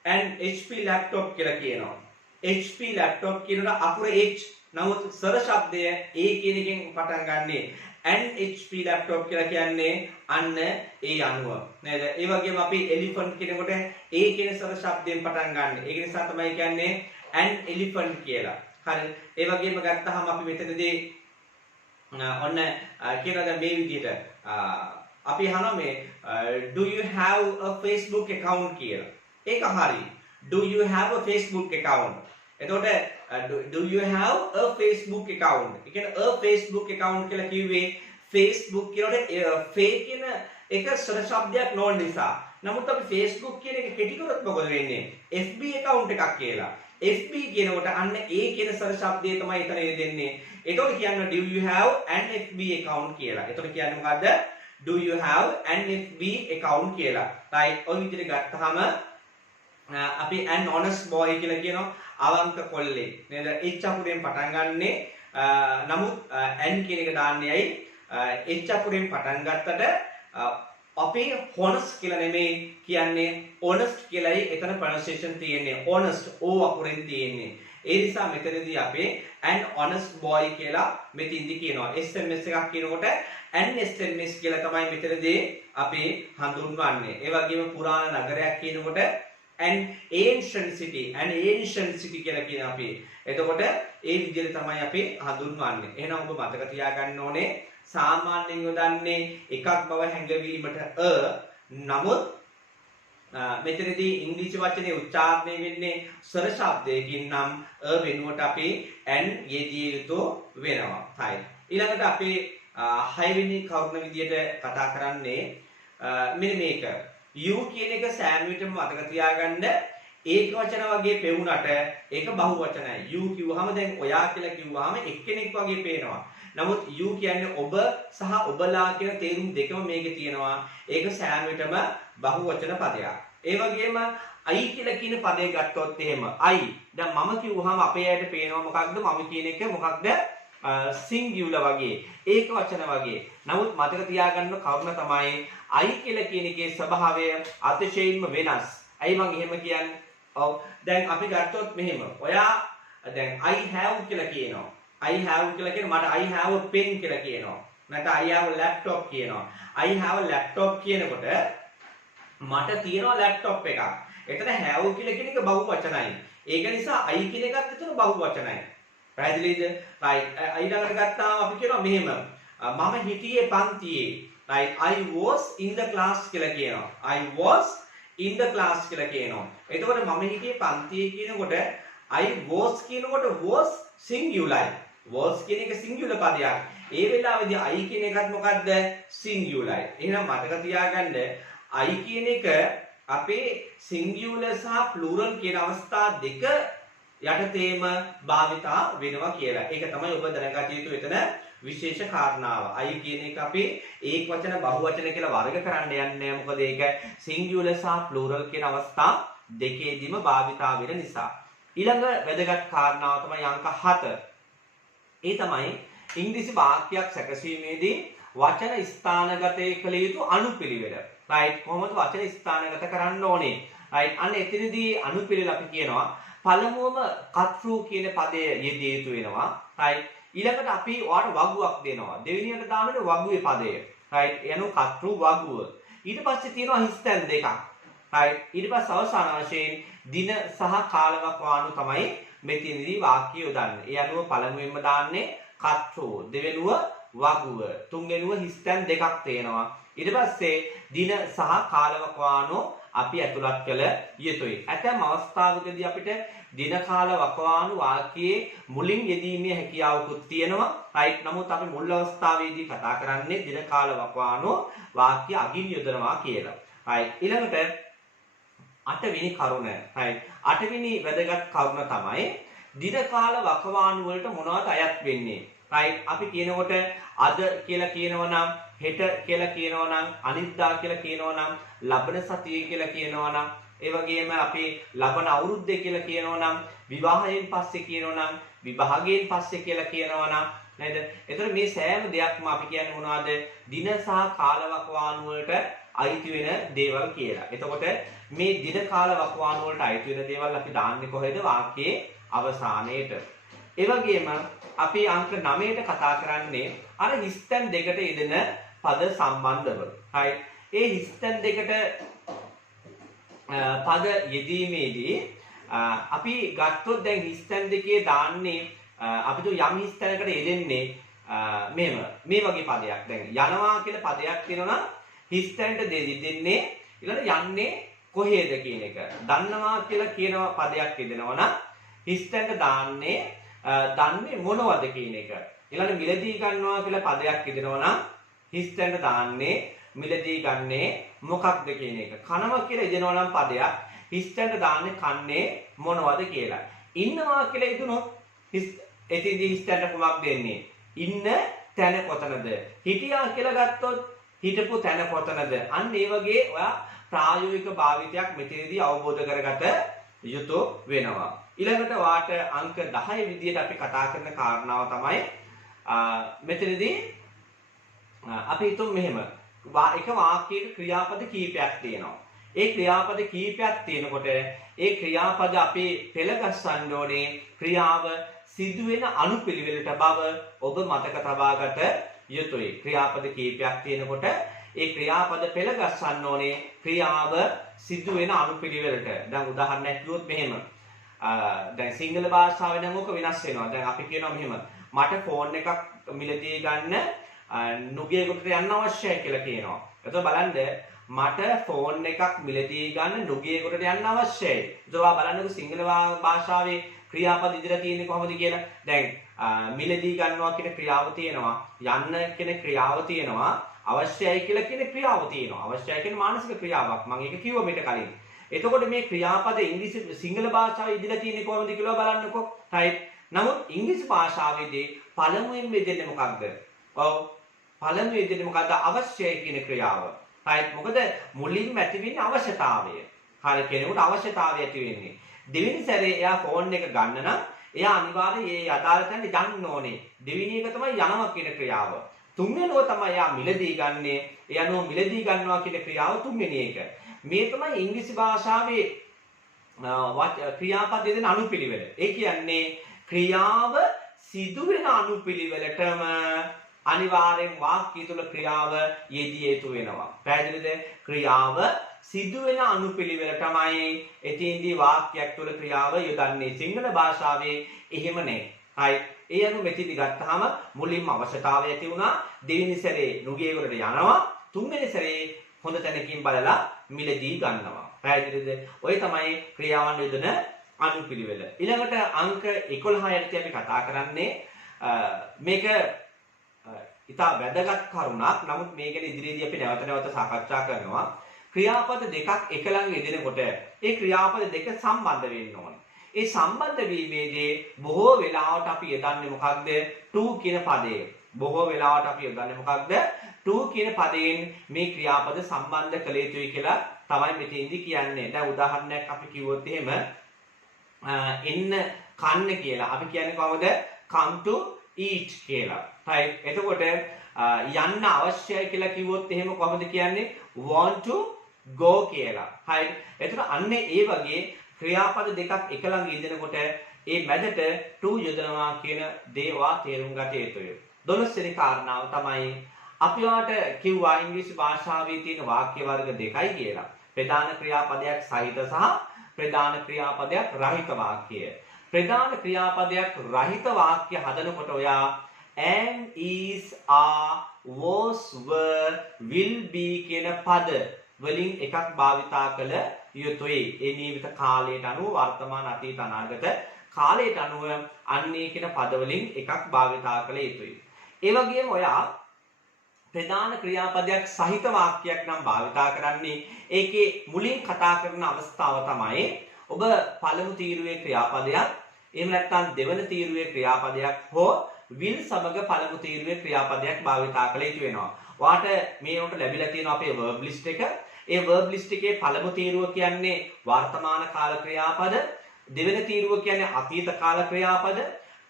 an HP laptop කියලා කියනවා. HP laptop කියනකොට අකුර H නමුත් ස්වර ශබ්දය A කියන එකෙන් පටන් ගන්නෙ NHP laptop කියලා කියන්නේ අන්න ඒ අනුව නේද? ඒ වගේම අපි elephant කියනකොට ඒ කියන ස්වර ශබ්දයෙන් පටන් ගන්න. ඒක නිසා තමයි කියන්නේ an elephant කියලා. හරි. ඒ වගේම ගත්තාම අපි මෙතනදී ඔන්න කියනවා මේ විදිහට අපි අහනවා මේ do you have a Facebook account කියලා. ඒක හරි. Do you have a Facebook account? එතකොට do you have a Facebook account? ඒ කියන්නේ a Facebook account කියලා කිව්වේ Facebook කියනකොට fake කියන එක ස්වර ශබ්දයක් නොවන නිසා. නමුත් අපි Facebook කියන එක කෙටි කරොත් මොකද වෙන්නේ? FB account එකක් කියලා. FB කියනකොට අන්න ඒ කියන ස්වර ශබ්දය තමයි එතන දෙන්නේ. එතකොට කියන්නේ do you have an FB account කියලා. එතකොට කියන්නේ මොකද්ද? Do you have an FB account කියලා. right ඔය විදිහට ගත්තාම අපි an honest boy කියලා කියනවා. අවංක කොල්ලෙක් නේද? h අකුරෙන් පටන් ගන්නෙ. නමුත් n කියන එක දාන්නේයි h අකුරෙන් පටන් ගත්තට අපි honest කියලා නෙමෙයි කියන්නේ honest කියලායි එතන pronunciation තියෙන්නේ. honest o අකුරෙන් තියෙන්නේ. ඒ නිසා මෙතනදී අපි an honest boy කියලා මෙතින්දි කියනවා. SMS එකක් කියනකොට an SMS කියලා තමයි මෙතනදී අපි හඳුන්වන්නේ. ඒ වගේම පුරාණ නගරයක් කියනකොට an ancient city කියලා කියන අපි. එතකොට ඒ විදිහට තමයි අපි හඳුන්වන්නේ. එහෙනම් ඔබ මතක තියාගන්න ඕනේ සාමාන්‍යයෙන් යොදන්නේ එකක් බව හැඟවීමට නමුත් මෙතනදී ඉංග්‍රීසි වචනේ උච්චාරණය වෙන්නේ ස්වර ශබ්දයකින් නම් වෙනුවට අපි an යෙදිය යුතු වෙනවා. හරි. ඊළඟට අපි 6 වෙනි කරුණ විදියට කතා කරන්නේ මෙන්න මේක. you කියන එක සෑම විටම මතක තියාගන්න ඒක වචන වගේ පෙවුනට ඒක බහු වචනයි. you කිව්වහම දැන් ඔයා කියලා කිව්වහම එක්කෙනෙක් වගේ පේනවා. නමුත් you කියන්නේ ඔබ සහ ඔබලා කියන තේරුම් දෙකම මේකේ තියෙනවා. ඒක සෑම විටම බහු වචන පදයක්. ඒ වගේම I කියලා කියන පදේ ගත්තොත් එහෙම I දැන් මම කිව්වහම අපේ අයට පේනවා මොකක්ද මම කියන එක මොකක්ද singular වගේ ඒක වචන වගේ. නමුත් මතක තියාගන්න කරුණ තමයි I කියලා කියන එකේ ස්වභාවය අතිශයින්ම වෙනස්. අයි මම එහෙම කියන්නේ. ඔව් දැන් අපි ගත්තොත් මෙහෙම. ඔයා දැන් I have කියලා කියනවා. I have කියලා කියන මට I have a pen කියලා කියනවා. නැත්නම් I have a laptop කියනවා. I have a laptop කියනකොට මට තියෙනවා laptop එකක්. එතන have කියලා කියන එක බහු වචනයි. ඒක නිසා I කියන එකත් එතන බහු වචනයි. පැහැදිලිද? right. ඊළඟට ගත්තාම අපි කියනවා මෙහෙම. මම හිටියේ පන්තියේ. right. I was in the class කියලා කියනවා. I was in the class කියලා කියනවා. එතකොට මම හිටියේ පන්තියේ කියනකොට I was කියනකොට was singular. was කියන එක singular පදයක්. ඒ වෙලාවේදී I කියන එකත් මොකද්ද? singular. එහෙනම් මතක තියාගන්න I කියන එක අපේ singular සහ plural කියන අවස්ථා දෙක යටතේම භාවිතා වෙනවා කියලා. ඒක තමයි ඔබ දැනගත යුතු එතන විශේෂ කාරණාව. I කියන එක අපි ඒක වචන බහු වචන කියලා වර්ග කරන්න යන්නේ නැහැ. මොකද ඒක singular සහ plural කියන අවස්ථා දෙකේදීම භාවිතා වෙන නිසා. ඊළඟ වැදගත් කාරණාව තමයි අංක 7. ඒ තමයි ඉංග්‍රීසි වාක්‍යයක් සැකසීමේදී වචන ස්ථානගතය කළ යුතු අනුපිළිවෙල. right කොහොමද වචන ස්ථානගත කරන්න ඕනේ? right අන්න එතනදී අනුපිළිවෙල අපි කියනවා පළමුවම cut through කියන පදය යෙදිය යුතු වෙනවා. right ඊළඟට අපි ඔයාලට වගුවක් දෙනවා. දෙවෙනියට දාන්නේ වගුවේ පදය. right එනු cut through වගුව. ඊට පස්සේ තියෙනවා හිස්තැන් දෙකක්. right ඊට පස්සේ අවසාන වශයෙන් දින සහ කාලවකවානු තමයි මෙතනදී වාක්‍ය යොදන්නේ. ඒ අනුව පළමුවෙන්ම දාන්නේ cut through, දෙවෙනුව වගුව, තුන්වෙනුව හිස්තැන් දෙකක් තියෙනවා. ඊට පස්සේ දින සහ කාලවකවානු අපි ඇතුළත් කළ යුතුයි. ඇතැම් අවස්ථාවකදී අපිට දින කාල වකවානු වාක්‍යයේ මුලින් යෙදීමේ හැකියාවකුත් තියෙනවා. right නමුත් අපි මුල් අවස්ථාවේදී කතා කරන්නේ දින කාල වකවානු වාක්‍ය අගින් යොදනවා කියලා. right ඊළඟට 8 වෙනි කරුණ. right 8 වෙනි වැදගත් කරුණ තමයි දින කාල වකවානු වලට මොනවද අයත් වෙන්නේ. right අපි කියනකොට අද කියලා කියනවා නම් හෙට කියලා කියනවා නම් අනිද්දා කියලා කියනවා නම් ලබන සතිය කියලා කියනවා නම් ඒ වගේම අපි ලබන අවුරුද්දේ කියලා කියනවා නම් විවාහයෙන් පස්සේ කියනවා නම් විභාගයෙන් පස්සේ කියලා කියනවා නම් නේද? එතකොට මේ සෑම දෙයක්ම අපි කියන්නේ මොනවද? දින සහ කාලවකවානු වලට අයිති වෙන දේවල් කියලා. එතකොට මේ දින කාල වකවානු වලට අයිති වෙන දේවල් අපි දාන්නේ කොහෙද? වාක්‍යයේ අවසානයේට. ඒ වගේම අපි අංක 9ට කතා කරන්නේ අර හිස්තැන් දෙකට යෙදෙන පද සම්බන්ධව. හරි. ඒ හිස්තැන් දෙකට පද යෙදීමේදී අපි ගත්තොත් දැන් හිස්තැන් දෙකේ දාන්නේ අපි යම් හිස්තැනකට යෙදෙන්නේ මෙහෙම මේ වගේ පදයක්. දැන් යනවා කියලා පදයක් තියෙනවා නම් හිස්තැනට දෙන්නේ ඊළඟ යන්නේ කොහේද කියන එක. දන්නවා කියලා කියන පදයක් යෙදෙනවා නම් හිස්තැනට දන්නේ මොනවද කියන එක. ඊළඟ මිලදී ගන්නවා කියලා පදයක් යෙදෙනවා නම් හිස්තැනට දාන්නේ මිලදී ගන්නේ මොකක්ද කියන එක. කනවා කියලා යෙදෙනවා නම් පදයක් හිස්තැනට දාන්නේ කන්නේ මොනවද කියලා. ඉන්නවා කියලා යෙදුනොත් එතෙන්දී හිස්තැනට කොමක් දෙන්නේ? ඉන්න තැන කොතනද? හිටියා කියලා ගත්තොත් හිටපු තැන කොතනද? අන්න ඒ වගේ ඔයා ප්‍රායෝගික භාවිතයක් මෙතනදී අවබෝධ කරගත යුතු වෙනවා. ඊළඟට වාට අංක 10 විදියට අපි කතා කරන කාරණාව තමයි මෙතනදී අපි හිතමු මෙහෙම. එක වාක්‍යයක ක්‍රියාපද කීපයක් තියෙනවා. ඒ ක්‍රියාපද කීපයක් තියෙනකොට ඒ ක්‍රියාපද අපි පෙළ ගස්සන්න ඕනේ ක්‍රියාව සිදුවෙන අනුපිළිවෙලට බව ඔබ මතක තබාගත යුතුයි. ක්‍රියාපද කීපයක් තියෙනකොට ඒ ක්‍රියාපද පෙළ ගස්සන්න ඕනේ ක්‍රියාව සිදුවෙන අනුපිළිවෙලට. දැන් උදාහරණයක් කිව්වොත් මෙහෙම. දැන් සිංහල භාෂාවෙන් නම් ඕක වෙනස් වෙනවා. දැන් අපි කියනවා මෙහෙම. මට ෆෝන් එකක් මිලදී ගන්න නුගේගොඩට යන්න අවශ්‍යයි කියලා කියනවා. එතකොට බලන්න මට ෆෝන් එකක් මිලදී ගන්න නුගේගොඩට යන්න අවශ්‍යයි. ඒවා බලන්නකො සිංහල භාෂාවේ ක්‍රියාපද ඉදිරියට තියෙන්නේ කොහොමද කියලා. දැන් මිලදී ගන්නවා කියන ක්‍රියාව තියෙනවා. යන්න කියන ක්‍රියාව තියෙනවා. අවශ්‍යයි කියලා කියන ක්‍රියාව තියෙනවා. අවශ්‍යයි කියන මානසික ක්‍රියාවක්. මම ඒක කිව්වා මීට කලින්. එතකොට මේ ක්‍රියාපද ඉංග්‍රීසි සිංහල භාෂාවේ ඉදිරියට තියෙන්නේ කොහොමද කියලා බලන්නකො. right. නමුත් ඉංග්‍රීසි භාෂාවේදී පළමුවෙන් යෙදෙන්නේ මොකක්ද? ඔව්. පළමුවෙන් යෙදෙන්නේ මොකක්ද? අවශ්‍යයි කියන ක්‍රියාව. right. මොකද මුලින්ම ඇති වෙන්නේ අවශ්‍යතාවය. හරි කෙනෙකුට අවශ්‍යතාවය ඇති වෙන්නේ. දෙවෙනි සැරේ එයා ෆෝන් එක ගන්න නම් එයා අනිවාර්යයෙන් මේ අදාළ තැනට යන්න ඕනේ. දෙවෙනි එක තමයි යනවා කියන ක්‍රියාව. තුන්වෙනිව තමයි එයා මිලදී ගන්නේ. එයානෝ මිලදී ගන්නවා කියන ක්‍රියාව තුන්වෙනි එක. මේ තමයි ඉංග්‍රීසි භාෂාවේ ක්‍රියාපද දෙන අනුපිළිවෙල. ඒ කියන්නේ ක්‍රියාව සිදුවෙන අනුපිළිවෙලටම අනිවාර්යෙන් වාක්‍ය තුල ක්‍රියාව යෙදිය යුතු වෙනවා. පැහැදිලිද? ක්‍රියාව සිදුවෙන අනුපිළිවෙලටමයි එතින්දී වාක්‍යයක් තුල ක්‍රියාව යොදන්නේ. සිංහල භාෂාවේ එහෙම නැහැ. හරි. ඒ අනුව මෙතිදි ගත්තාම මුලින්ම අවශ්‍යතාවය ඇති වුණා. දෙවෙනි සැරේ නුගේගොඩට යනවා. තුන්වෙනි සැරේ හොඳ තැනකින් බලලා මිලදී ගන්නවා. පැහැදිලිද? ඔය තමයි ක්‍රියාවන් යොදන අනුපිළිවෙල. ඊළඟට අංක 11 යටතේ අපි කතා කරන්නේ මේක ඉතා වැදගත් කරුණක්. නමුත් මේ ගැන ඉදිරියේදී අපි නැවත සාකච්ඡා කරනවා. ක්‍රියාපද දෙකක් එක ළඟ යෙදෙනකොට ඒ ක්‍රියාපද දෙක සම්බන්ධ වෙන්න ඕනේ. ඒ සම්බන්ධ වීමේදී බොහෝ වෙලාවට අපි යොදන්නේ මොකක්ද? to කියන පදය. බොහෝ වෙලාවට අපි යොදන්නේ මොකක්ද? to කියන පදයෙන් මේ ක්‍රියාපද සම්බන්ධ කළ යුතුයි කියලා තමයි මෙතෙන්දී කියන්නේ. දැන් උදාහරණයක් අපි කිව්වොත් එහෙම එන්න කන්න කියලා. අපි කියන්නේ කොහොමද? come to eat කියලා. right. එතකොට යන්න අවශ්‍යයි කියලා කිව්වොත් එහෙම කොහොමද කියන්නේ? want to go කියලා. right. එතකොට අන්න ඒ වගේ ක්‍රියාපද දෙකක් එක ළඟ යෙදෙනකොට ඒ මැදට to යොදනවා කියන දේවා තේරුම් ගත යුතුයි. 12 වෙනි කාරණාව තමයි අපි වාට කිව්වා ඉංග්‍රීසි භාෂාවේ තියෙන වාක්‍ය වර්ග දෙකයි කියලා. ප්‍රධාන ක්‍රියාපදයක් සහිත සහ ප්‍රධාන ක්‍රියාපදයක් රහිත වාක්‍ය. ප්‍රධාන ක්‍රියාපදයක් රහිත වාක්‍ය හදනකොට ඔයා am, is, are, was, were, will be කියන පද වලින් එකක් භාවිතා කළ යුතුයි. ඒ නියමිත කාලයට අනුව වර්තමාන අතීත අනාගත කාලයට අනුව අන්නේ කියන පද වලින් එකක් භාවිතා කළ යුතුයි. ඒ වගේම ඔයා ප්‍රධාන ක්‍රියාපදයක් සහිත වාක්‍යයක් නම් භාවිතා කරන්නේ ඒකේ මුලින් කතා කරන අවස්ථාව තමයි ඔබ පළමු තීරුවේ ක්‍රියාපදයක් එහෙම නැත්නම් දෙවන තීරුවේ ක්‍රියාපදයක් හෝ will සමග පළමු තීරුවේ ක්‍රියාපදයක් භාවිතා කළ යුතු වෙනවා. ඔයාට මේ උන්ට ලැබිලා තියෙන අපේ verb list එක. ඒ verb list එකේ පළමු තීරුව කියන්නේ වර්තමාන කාල ක්‍රියාපද, දෙවෙනි තීරුව කියන්නේ අතීත කාල ක්‍රියාපද,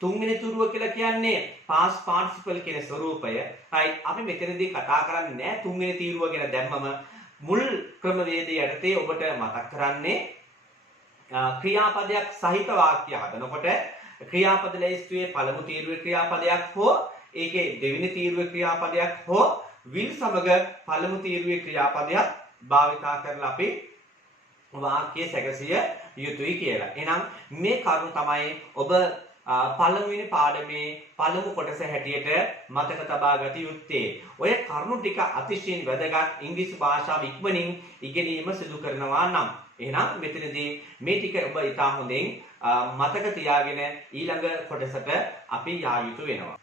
තුන්වෙනි තීරුව කියලා කියන්නේ past participle කියන ස්වරූපය. right. අපි මෙතනදී කතා කරන්නේ නැහැ තුන්වෙනි තීරුව ගැන. දැම්මම මුල් ක්‍රමවේදයේ යටතේ ඔබට මතක් කරන්නේ ක්‍රියාපදයක් සහිත වාක්‍ය හදනකොට ක්‍රියාපද ලැයිස්තුවේ පළමු තීරුවේ ක්‍රියාපදයක් හෝ ඒකේ දෙවෙනි තීරුවේ ක්‍රියාපදයක් හෝ will සමග පළමු තීරුවේ ක්‍රියාපදයක් භාවිතා කරලා අපි වාක්‍යය සැකසිය යුතුයි කියලා. එහෙනම් මේ කරුණු තමයි ඔබ පළමුවෙනි පාඩමේ පළමු කොටස හැටියට මතක තබා ගත යුත්තේ. ඔය කරුණු ටික අතිශයින් වැදගත් ඉංග්‍රීසි භාෂාව ඉක්මනින් ඉගෙනීම සිදු කරනවා නම් එහෙනම් මෙතනදී මේ ටික ඔබ ඉතා හොඳින් මතක තියාගෙන ඊළඟ කොටසට අපි යා යුතු වෙනවා.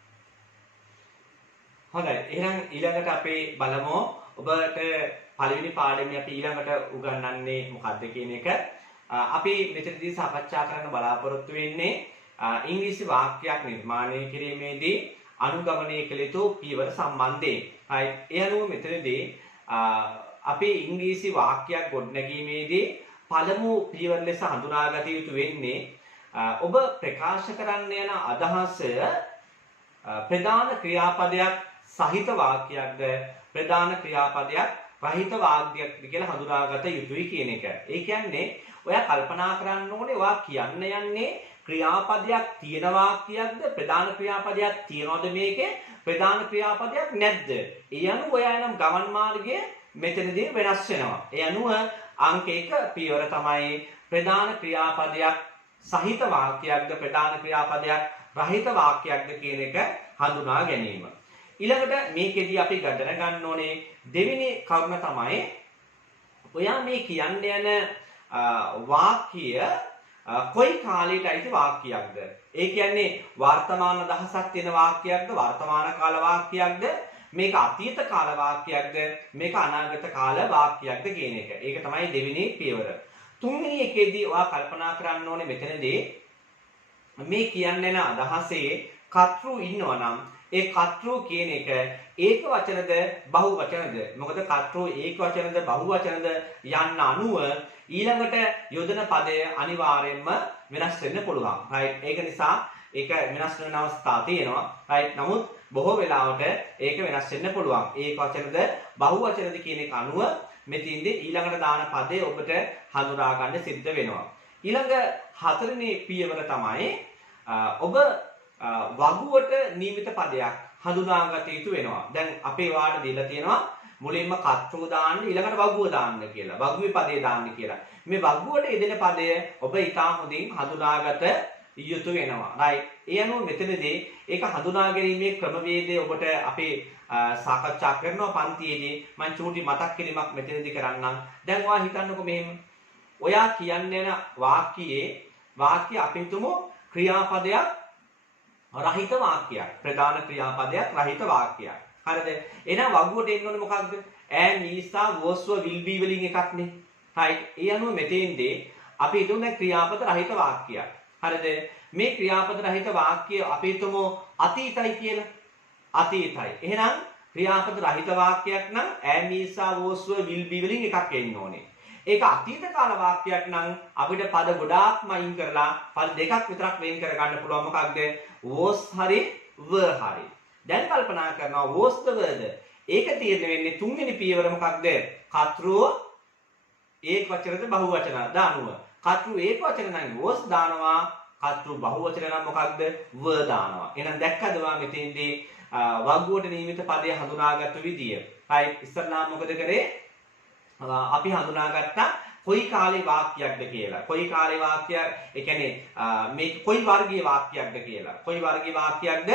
හොඳයි. එහෙනම් ඊළඟට අපි බලමු ඔබට පළවෙනි පාඩමේ අපි ඊළඟට උගන්වන්නේ මොකක්ද කියන එක. අපි මෙතනදී සාකච්ඡා කරන්න බලාපොරොත්තු වෙන්නේ ඉංග්‍රීසි වාක්‍යයක් නිර්මාණය කිරීමේදී අනුගමනය කළ යුතු පියවර සම්බන්ධයෙන්. right. ඒ අනුව මෙතනදී අපි ඉංග්‍රීසි වාක්‍යයක් ගොඩනැගීමේදී පළමු පියවර ලෙස හඳුනාගත යුතු වෙන්නේ ඔබ ප්‍රකාශ කරන්න යන අදහස ප්‍රධාන ක්‍රියාපදයක් සහිත වාක්‍යයක්ද ප්‍රධාන ක්‍රියාපදයක් රහිත වාක්‍යයක්ද කියලා හඳුනාගත යුතුයි කියන එක. ඒ කියන්නේ ඔයා කල්පනා කරන්න ඕනේ ඔයා කියන්න යන්නේ ක්‍රියාපදයක් තියෙන වාක්‍යයක්ද ප්‍රධාන ක්‍රියාපදයක් තියනවද මේකේ ප්‍රධාන ක්‍රියාපදයක් නැද්ද? ඒ අනුව ඔයා එනම් ගමන් මාර්ගය මෙතනදී වෙනස් වෙනවා. ඒ අනුව අංක 1 පියවර තමයි ප්‍රධාන ක්‍රියාපදයක් සහිත වාක්‍යයක්ද ප්‍රධාන ක්‍රියාපදයක් රහිත වාක්‍යයක්ද කියන එක හඳුනා ගැනීම. ඊළඟට මේකෙදී අපි ගණන ගන්න ඕනේ දෙවෙනි කරුණ තමයි ඔයා මේ කියන්න යන වාක්‍ය කොයි කාලයට අයිති වාක්‍යයක්ද? ඒ කියන්නේ වර්තමාන දහසක් තියෙන වාක්‍යයක්ද වර්තමාන කාල වාක්‍යයක්ද මේක අතීත කාල වාක්‍යයක්ද මේක අනාගත කාල වාක්‍යයක්ද කියන එක. ඒක තමයි දෙවෙනි පියවර. තුන්වෙනි එකේදී ඔයා කල්පනා කරන්න ඕනේ මෙතනදී මේ කියන්න යන අදහසේ කර්තෘ ඉන්නවා නම් ඒ කර්තෘ කියන එක ඒක වචනද බහු වචනද? මොකද කර්තෘ ඒක වචනද බහු වචනද යන්න අනුව ඊළඟට යොදන පදය අනිවාර්යයෙන්ම වෙනස් වෙන්න පුළුවන්. right. ඒක නිසා ඒක වෙනස් වෙන අවස්ථා තියෙනවා. right. නමුත් බොහෝ වෙලාවට ඒක වෙනස් වෙන්න පුළුවන්. ඒක වචනද බහු වචනද කියන එක අනුව මෙතින්දී ඊළඟට දාන පදේ ඔබට හඳුනා ගන්න සිද්ධ වෙනවා. ඊළඟ හතරවෙනි පියවර තමයි ඔබ වගුවට නියමිත පදයක් හඳුනාගත යුතු වෙනවා. දැන් අපේ වාට දීලා තියෙනවා මුලින්ම කර්තෘ දාන්න ඊළඟට වගුව දාන්න කියලා. වගුවේ පදේ දාන්න කියලා. මේ වගුවට යෙදෙන පදය ඔබ ඊටා හොඳින් හඳුනාගත යුතු වෙනවා. right. ඒ අනුව මෙතනදී ඒක හඳුනා ගැනීමේ ක්‍රමවේදය ඔබට අපි සාකච්ඡා කරනවා පන්තියේදී. මම චූටි මතක් කිරීමක් මෙතනදී කරන්නම්. දැන් ඔයා හිතන්නකෝ මෙහෙම. ඔයා කියන්න යන වාක්‍ය අපි හිතමු ක්‍රියාපදයක් රහිත වාක්‍යයක්. ප්‍රධාන ක්‍රියාපදයක් රහිත වාක්‍යයක්. හරිද? එහෙනම් වගුවට එන්න ඕනේ මොකක්ද? am is are was were will be වලින් එකක්නේ. right. ඒ අනුව මෙතෙන්දී අපි හිතමු දැන් ක්‍රියාපද රහිත වාක්‍යයක්. හරිද? මේ ක්‍රියාපද රහිත වාක්‍ය අපි හිතමු අතීතයි කියලා. අතීතයි. එහෙනම් ක්‍රියාපද රහිත වාක්‍යයක් නම් am is are was were will be වලින් එකක් එන්න ඕනේ. ඒක අතීත කාල වාක්‍යයක් නම් අපිට පද ගොඩාක්ම අයින් කරලා පද දෙකක් විතරක් වෙන් කර ගන්න පුළුවන්. මොකක්ද? was හරි were හරි. දැන් කල්පනා කරනවා was the word. ඒක තීරණය වෙන්නේ තුන්වෙනි පියවර මොකක්ද? කර්තෘ ඒක වචනද බහු වචනද දානුව. කර්තෘ ඒක වචන නම් was දානවා. කර්තෘ බහු වචන නම් මොකක්ද? were දානවා. එහෙනම් දැක්කද වා මෙතෙන්දී වගුවට නියමිත පදය හඳුනාගත්තු විදිය. right. ඉස්සරලා මොකද කරේ? අපි හඳුනාගත්තා කොයි කාලේ වාක්‍යයක්ද කියලා. කොයි කාලේ වාක්‍යය ඒ කියන්නේ මේ කොයි වර්ගයේ වාක්‍යයක්ද කියලා. කොයි වර්ගයේ වාක්‍යයක්ද?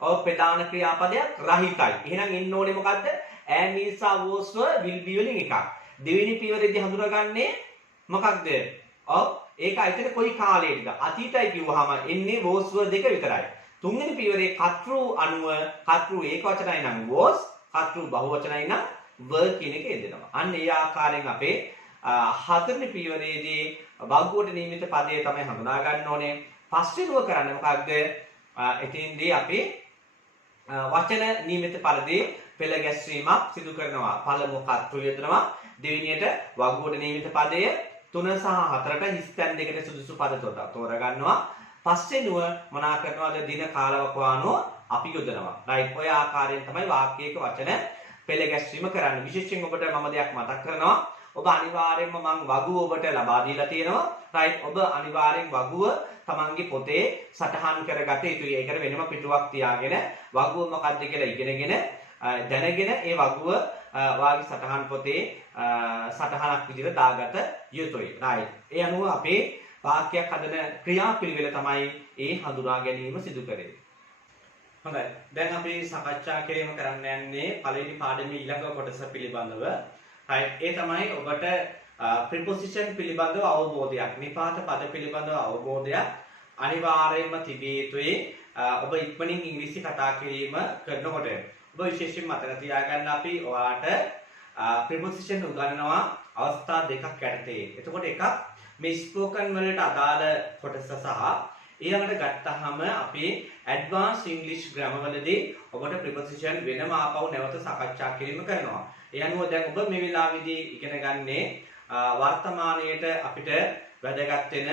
ඔව් ප්‍රධාන ක්‍රියාපදයක් රහිතයි. එහෙනම් ඉන්න ඕනේ මොකද්ද? am is are was were will be වලින් එකක්. දෙවෙනි පියවරේදී හඳුනාගන්නේ මොකක්ද? ඔව් ඒක ඇයිතර කොයි කාලයේද? අතීතයි කිව්වහම එන්නේ was were දෙක විතරයි. තුන්වෙනි පියවරේ කර්තෘ අනුව කර්තෘ ඒක වචනයි නම් was, කර්තෘ බහු වචනයි නම් were කියන එක යෙදෙනවා. අන්න ඒ ආකාරයෙන් අපේ හතරවෙනි පියවරේදී වගුවට නියමිත පදය තමයි හඳුනා ගන්න ඕනේ. පස්වෙනිව කරන්නේ මොකක්ද? එතෙන්දී අපි වචන නියමිත පදේ පෙළ ගැස්වීමක් සිදු කරනවා. පළමුව කර්තෘ යෙදෙනවා. දෙවෙනියට වගුවට නියමිත පදය 3 සහ 4ට හිස් තැන් දෙකට සුදුසු පද තෝරගන්නවා. පස්වෙනිව මොනා කරනවද? දින කාලවකවානුව අපි යොදනවා. right. ඔය ආකාරයෙන් තමයි වාක්‍යයක වචන පෙළ ගැස්වීම කරන්නේ. විශේෂයෙන් ඔබට මම දෙයක් මතක් කරනවා. ඔබ අනිවාර්යයෙන්ම මම වගුව ඔබට ලබා දීලා තියෙනවා. right ඔබ අනිවාර්යෙන් වගුව තමන්ගේ පොතේ සටහන් කරගත යුතුයි. ඒකට වෙනම පිටුවක් තියාගෙන වගුව මොකක්ද කියලා ඉගෙනගෙන දැනගෙන ඒ වගුව වාගේ සටහන් පොතේ සටහනක් විදිහට දාගත යුතුයි. right ඒ අනුව අපේ වාක්‍යයක් හදන ක්‍රියාපිළිවෙල තමයි ඒ හඳුනා ගැනීම සිදු කරන්නේ. හොඳයි. දැන් අපි සාකච්ඡා කිරීම කරන්න යන්නේ පළවෙනි පාඩමේ ඊළඟ කොටස පිළිබඳව. right ඒ තමයි ඔබට preposition පිළිබඳව අවබෝධයක්, නිපාත පද පිළිබඳව අවබෝධයක් අනිවාර්යයෙන්ම තිබිය යුතුයි. ඔබ ඉක්මනින් ඉංග්‍රීසි කතා කිරීම කරනකොට ඔබ විශේෂයෙන් මතක තියාගන්න අපි ඔයාලට preposition උගන්වනවා අවස්ථා දෙකක් යටතේ. එතකොට එකක් මේ ස්පෝකන් වලට අදාළ කොටස සහ ඊළඟට ගත්තාම අපි ඇඩ්වාන්ස් ඉංග්‍රීසි ග්‍රැමර් වලදී ඔබට preposition වෙනම ආපහු නැවත සාකච්ඡා කිරීම කරනවා. ඒ අනුව දැන් ඔබ මේ වෙලාවේදී ඉගෙන ගන්නේ වර්තමානයේට අපිට වැදගත් වෙන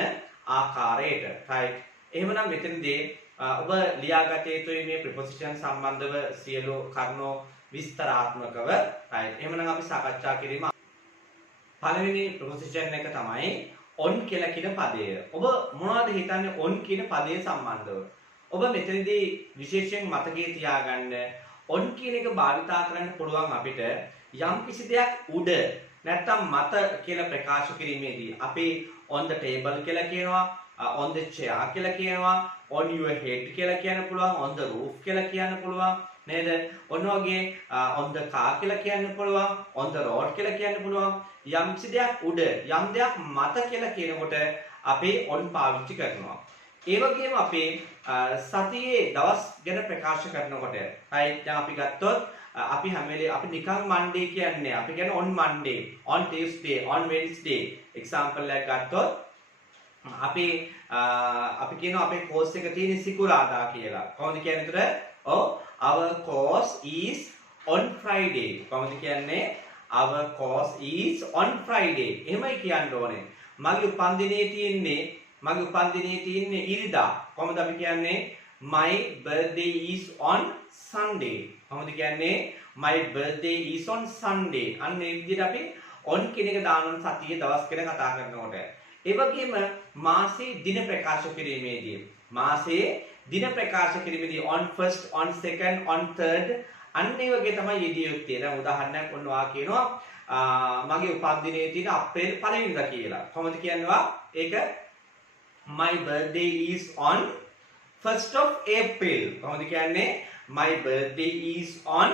ආකාරයට. right එහෙමනම් මෙතනදී ඔබ ලියාගත යුතුයි මේ preposition සම්බන්ධව සියලු කරුණු විස්තරාත්මකව. right එහෙමනම් අපි සාකච්ඡා කිරීම පළවෙනි preposition එක තමයි on කියලා කියන පදය. ඔබ මොනවද හිතන්නේ on කියන පදය සම්බන්ධව? ඔබ මෙතනදී විශේෂයෙන් මතකයේ තියාගන්න on කියන එක භාවිතා කරන්න පුළුවන් අපිට යම් කිසි දෙයක් උඩ නැත්තම් මත කියලා ප්‍රකාශ කිරීමේදී අපි on the table කියලා කියනවා, on the chair කියලා කියනවා, on your head කියලා කියන්න පුළුවන්, on the roof කියලා කියන්න පුළුවන් නේද? ඔන්න වගේ on the car කියලා කියන්න පුළුවන්, on the road කියලා කියන්න පුළුවන්. යම් කිසි දෙයක් උඩ යම් දෙයක් මත කියලා කියනකොට අපි on පාවිච්චි කරනවා. ඒ වගේම අපි සතියේ දවස් ගැන ප්‍රකාශ කරනකොට right දැන් අපි ගත්තොත් අපි හැම වෙලේ අපි නිකන් Monday කියන්නේ අපි කියන්නේ on Monday, on Tuesday, on Wednesday. example එකක් ගත්තොත් අපි කියනවා අපේ course එක තියෙන සිකුරාදා කියලා. කොහොමද කියන්නේ උතර? ඔව් our course is on Friday. කොහොමද කියන්නේ? our course is on Friday. එහෙමයි කියන්න ඕනේ. මගේ උපන්දිනේ තියෙන්නේ ඉරිදා. කොහොමද අපි කියන්නේ? my birthday is on Sunday. කොහොමද කියන්නේ? my birthday is on Sunday. අන්න ඒ විදිහට අපි on කියන එක දානවා සතියේ දවස් ගැන කතා කරනකොට. ඒ වගේම මාසයේ දින ප්‍රකාශ කිරීමේදී on first, on second, on third අන්න ඒ වගේ තමයි යෙදිය යුත්තේ. දැන් උදාහරණයක් ඔන්නවා කියනවා මගේ උපන්දිනේ තියෙන අප්‍රේල් 1 වෙනිදා කියලා. කොහොමද කියනවා? ඒක my birthday is on 1st of April. කොහොමද කියන්නේ? my birthday is on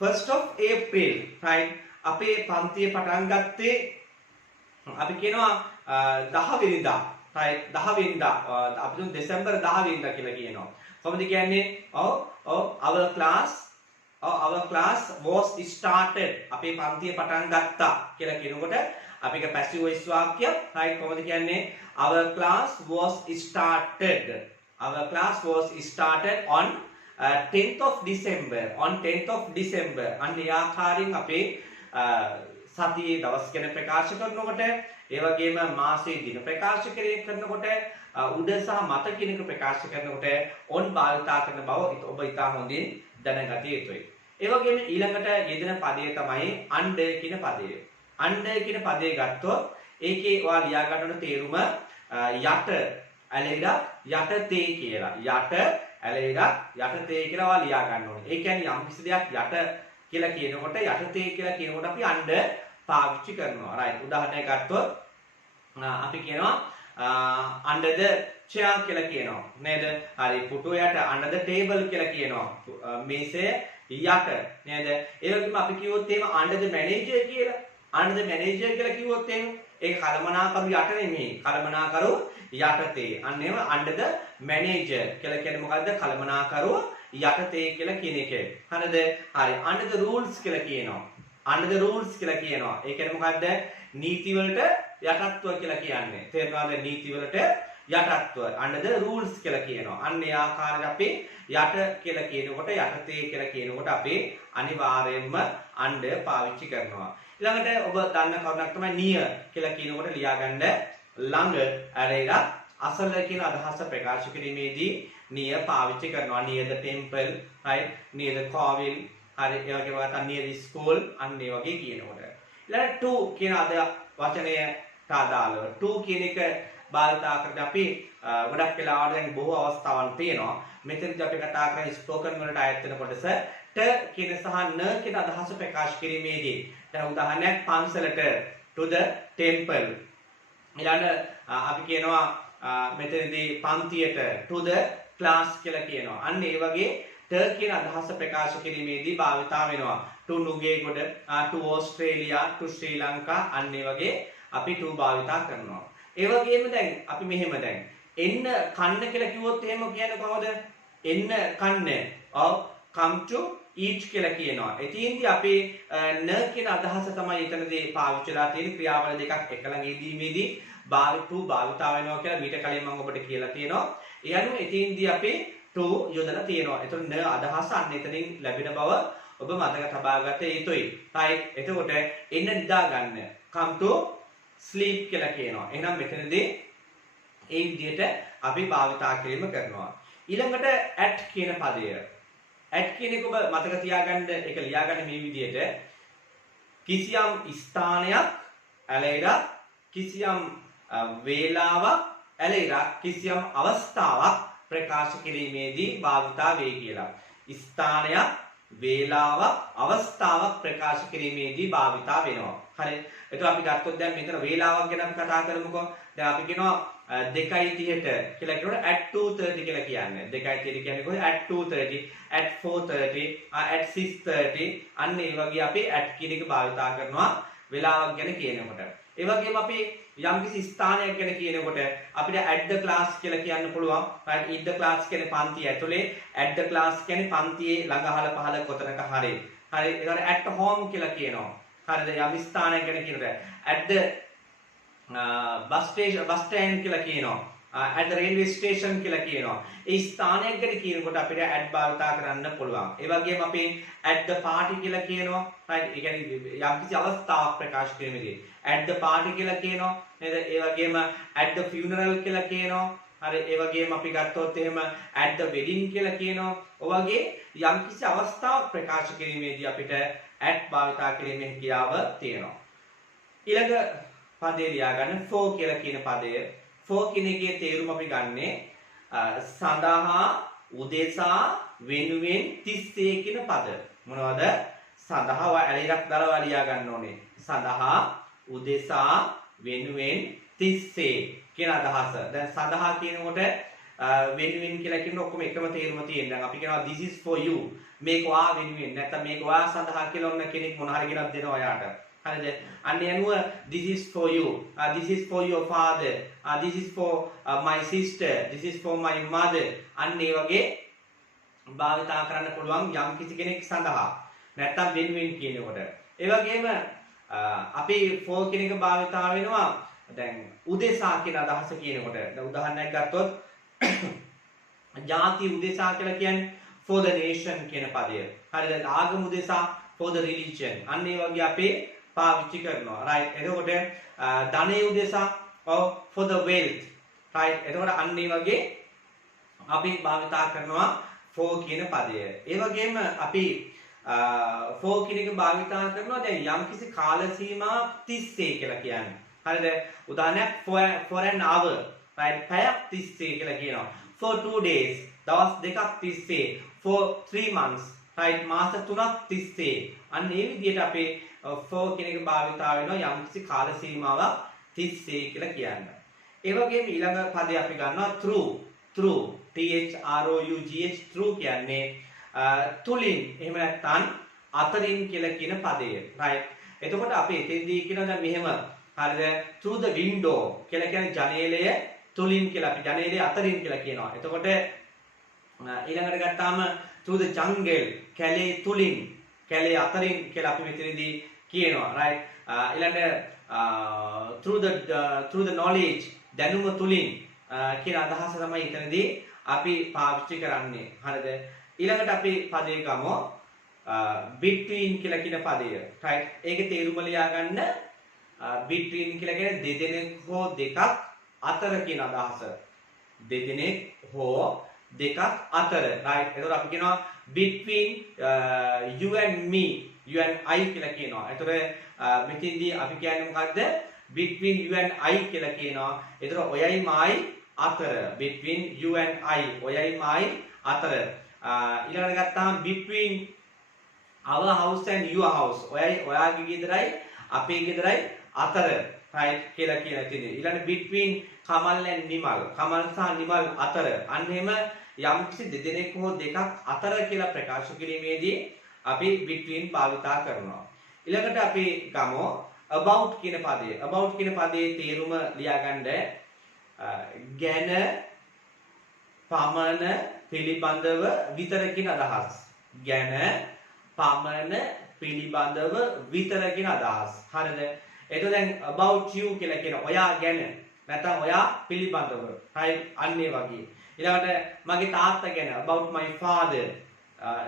1st of April. right අපේ පන්තිය පටන් ගත්තේ අපි කියනවා 10 වෙනිදා. right 10 වෙනිදා අපි දුන් දෙසැම්බර් 10 වෙනිදා කියලා කියනවා. කොහොමද කියන්නේ? our class was started. අපේ පන්තිය පටන් ගත්තා කියලා කියනකොට අපි එක passive voice වාක්‍ය. right කොහොමද කියන්නේ? our class was started. our class was started on 10th of December. on 10th of December. අන්න ඒ ආකාරයෙන් අපේ සතියේ දවස් ගැන ප්‍රකාශ කරනකොට ඒ වගේම මාසයේ දින ප්‍රකාශ කරනකොට උඩ සහ මත කියන එක ප්‍රකාශ කරනකොට on භාවිතා කරන බව ඔබ ඉතා හොඳින් දැනගත යුතුයි. ඒ වගේම ඊළඟට යෙදෙන පදය තමයි under කියන පදය. under කියන පදය ගත්තොත් ඒකේ ඔයා ලියා ගන්න ඕන තේරුම යට ඇලෙලා යටතේ කියලා. යට ඇලෙලා යටතේ කියලා ඔයා ලියා ගන්න ඕනේ. ඒ කියන්නේ යම් කිසි දෙයක් යට කියලා කියනකොට යටතේ කියලා කියනකොට අපි under පාවිච්චි කරනවා. right උදාහරණයක් ගත්තොත් අපි කියනවා under the chair කියලා කියනවා නේද? හරි පුටුව යට under the table කියලා කියනවා. මේසේ යට නේද? ඒ වගේම අපි කිව්වොත් එහෙම under the manager කියලා. under the manager කියලා කිව්වොත් එහෙම ඒක කළමනාකරු යට නෙමෙයි. කළමනාකරු යටතේ. අන්න ඒව under the manager කියලා කියන්නේ මොකද්ද? කළමනාකරු යටතේ කියලා කියන එක. හරිද? හරි. under the rules කියලා කියනවා. under the rules කියලා කියනවා. ඒ කියන්නේ මොකද්ද? නීති වලට යටත්ව කියලා කියන්නේ. තේරෙනවද? නීති වලට යටත්ව under the rules කියලා කියනවා. අන්න ඒ ආකාරයට අපි යට කියලා කියනකොට යටතේ කියලා කියනකොට අපි අනිවාර්යයෙන්ම under පාවිච්චි කරනවා. ඊළඟට ඔබ දන්න කරුණක් තමයි near කියලා කියනකොට ලියාගන්න ළඟ ඇරෙලා අසල කියන අදහස ප්‍රකාශ කිරීමේදී near පාවිච්චි කරනවා. near the temple, right? near the Cowell, හරි. ඒ වගේම ගත්තා near the school අන්න ඒ වගේ කියනකොට. ඊළඟ to කියන අද වචනයට අදාළව to කියන එක භාවිතා කරද්දී අපි ගොඩක් වෙලාවට දැන් බොහෝ අවස්ථාවන් තියෙනවා. මෙතනදී අපි කතා කරන්නේ ස්පෝකන් වලට අයත් වෙන කොටස ට කියන සහ න කියන අදහස ප්‍රකාශ කිරීමේදී. දැන් උදාහරණයක් පන්සලට to the temple. ඊළඟ අපි කියනවා මෙතනදී පන්තියට to the class කියලා කියනවා. අන්න ඒ වගේ ට කියන අදහස ප්‍රකාශ කිරීමේදී භාවිතා වෙනවා. to Nugegoda, to Australia, to Sri Lanka අන්න ඒ වගේ අපි to භාවිතා කරනවා. ඒ වගේම දැන් අපි මෙහෙම දැන් එන්න කන්න කියලා කිව්වොත් එහෙම කියන්නේ කොහොමද? එන්න කන්න. or come to eat කියලා කියනවා. එතෙන්දී අපි න කියන අදහස තමයි එතනදී පාවිච්චි වෙලා තියෙන ක්‍රියාවල දෙකක් එක ළඟ යෙදීමේදී to භාවිතා වෙනවා කියලා මීට කලින් මම ඔබට කියලා තියෙනවා. ඒ අනුව එතෙන්දී අපි to යොදලා තියෙනවා. එතකොට න අදහස අන්න එතනින් ලැබෙන බව ඔබ මතක තබා ගත යුතුයි. right. එතකොට එන්න නිදා ගන්න. come to sleep කියලා කියනවා. එහෙනම් මෙතනදී ඒ විදිහට අපි භාවිතා කිරීම කරනවා. ඊළඟට at කියන පදය. at කියන එක ඔබ මතක තියාගන්න ඒක ලියාගන්න මේ විදිහට කිසියම් ස්ථානයක් ඇලෙලා කිසියම් වේලාවක් ඇලෙලා කිසියම් අවස්ථාවක් ප්‍රකාශ කිරීමේදී භාවිතා වේ කියලා. ස්ථානයක් වේලාවක් අවස්ථාවක් ප්‍රකාශ කිරීමේදී භාවිතා වෙනවා. හරි. එතකොට අපි ගත්තොත් දැන් මෙතන වේලාවක් ගැන අපි කතා කරමුකෝ. දැන් අපි කියනවා 2:30ට කියලා කියනකොට at 2:30 කියලා කියන්නේ. 2:30 කියන්නේ කොහේ? at 2:30, at 4:30, at 6:30 අන්න ඒ වගේ අපි at කියන එක භාවිතා කරනවා වේලාවක් ගැන කියනකොට. ඒ වගේම අපි යම්කිසි ස්ථානයක් ගැන කියනකොට අපිට at the class කියලා කියන්න පුළුවන්. right? in the class කියන්නේ පන්තිය ඇතුලේ, at the class කියන්නේ පන්තියේ ළඟ අහල පහල කොතනක හරි. හරි. ඒකට at home කියලා කියනවා. හරිද? යම් ස්ථානයක් ගැන කියනකොට at the bus stand කියලා කියනවා. at the railway station කියලා කියනවා. ඒ ස්ථානයක් ගැන කියනකොට අපිට at භාවිතා කරන්න පුළුවන්. ඒ වගේම අපි at the party කියලා කියනවා. right? ඒ කියන්නේ යම්කිසි අවස්ථාවක් ප්‍රකාශ කිරීමේදී at the party කියලා කියනවා. නේද? ඒ වගේම at the funeral කියලා කියනවා. හරි. ඒ වගේම අපි ගත්තොත් එහෙම at the wedding කියලා කියනවා. ඔය වගේ යම්කිසි අවස්ථාවක් ප්‍රකාශ කිරීමේදී අපිට at භාවිතා කිරීමේ හැකියාව තියෙනවා. ඊළඟ පදේ ලියාගන්න for කියලා කියන පදය. for කියන එකේ තේරුම අපි ගන්නේ සඳහා, උදෙසා, වෙනුවෙන්, තිස්සේ කියන පද. මොනවද? සඳහා ඇලීරක් දාලා ලියා ගන්න ඕනේ. සඳහා, උදෙසා, වෙනුවෙන්, තිස්සේ කියන අදහස. දැන් සඳහා කියනකොට වෙනුවෙන් කියලා කියන ඔක්කොම එකම තේරුම තියෙනවා. දැන් අපි කියනවා this is for you. මේක ඔයා වෙනුවෙන්. නැත්නම් මේක ඔයා සඳහා කියලා ඔන්න කෙනෙක් මොන හරි ගෙනත් දෙනවා ඔයාට. හරිද? අන්න යනුව this is for you. This is for your father. This is for my sister. This is for my mother. අන්න ඒ වගේ භාවිතා කරන්න පුළුවන් යම් කිසි කෙනෙක් සඳහා. නැත්නම් වෙනුවෙන් කියනකොට. ඒ වගේම අපි for කියන එක භාවිතා වෙනවා දැන් උදෙසා කියන අදහස කියනකොට. දැන් උදාහරණයක් ගත්තොත් ජාති උදෙසා කියලා කියන්නේ for the nation කියන පදය. හරිද? ආගම උදෙසා for the religion. අන්න ඒ වගේ අපි පාවිච්චි කරනවා. right? එතකොට ධනය උදෙසා for the wealth. right? එතකොට අන්න ඒ වගේ අපි භාවිතා කරනවා for කියන පදය. ඒ වගේම අපි for කියන එක භාවිතා කරනවා දැන් යම්කිසි කාල සීමාවක් තිස්සේ කියලා කියන්නේ. හරිද? උදාහරණයක් for an hour. right? පැයක් තිස්සේ කියලා කියනවා. for 2 days. දවස් දෙකක් තිස්සේ. for 3 months. right? මාස 3ක් තිස්සේ. අන්න ඒ විදිහට අපේ for කියන එක භාවිතා වෙනවා යම්කිසි කාල සීමාවක් තිස්සේ කියලා කියන්නේ. ඒ වගේම ඊළඟ පදේ අපි ගන්නවා through. through. THROUGH through කියන්නේ තුලින් එහෙම නැත්නම් අතරින් කියලා කියන පදය. right? එතකොට අපි එතෙන්දී කියනවා දැන් මෙහෙම හරිද? through the window කියලා කියන්නේ ජනේලය තුලින් කියලා අපි ජනේලය අතරින් කියලා කියනවා. එතකොට ඊළඟට ගත්තාම through the jungle කැලේ තුලින් කැලේ අතරින් කියලා අපි මෙතනදී කියනවා. right? ඊළඟට through the knowledge දැනුම තුලින් කියන අදහස තමයි එතනදී අපි පාවිච්චි කරන්නේ. හරිද? ඊළඟට අපි පදේ ගමු between කියලා කියන පදය. right? ඒකේ තේරුම ලියා ගන්න between කියලා කියන්නේ දෙදෙනෙක් හෝ දෙකක් අතර කියන අදහස. දෙදෙනෙක් හෝ දෙකක් අතර. right? එතකොට අපි කියනවා between you and me you and I කියලා කියනවා. ඒතර මෙතෙන්දී අපි කියන්නේ මොකද්ද? between you and I කියලා කියනවා. ඒතර ඔයයි මායි අතර. between you and I ඔයයි මායි අතර. ඊළඟට ගත්තාම between our house and your house ඔයාගේ ගෙදරයි අපේ ගෙදරයි අතර right කියලා කියන තියෙන්නේ. ඊළඟ between කමල් and නිමල් කමල් සහ නිමල් අතර අන්න එහෙම යම්කිසි දෙදෙනෙක් හෝ දෙකක් අතර කියලා ප්‍රකාශ කිරීමේදී අපි between භාවිතා කරනවා. ඊළඟට අපි ගමු about කියන පදය. about කියන පදයේ තේරුම ලියාගන්න ගැන පමණ පිළිබඳව විතර කියන අදහස්. ගැන පමණ පිළිබඳව විතර කියන අදහස්. හරිද? එතකොට දැන් about you කියලා කියන ඔයා ගැන නැත්නම් ඔයා පිළිබඳව. right අන්නේ වගේ. ඊළඟට මගේ තාත්තා ගැන about my father.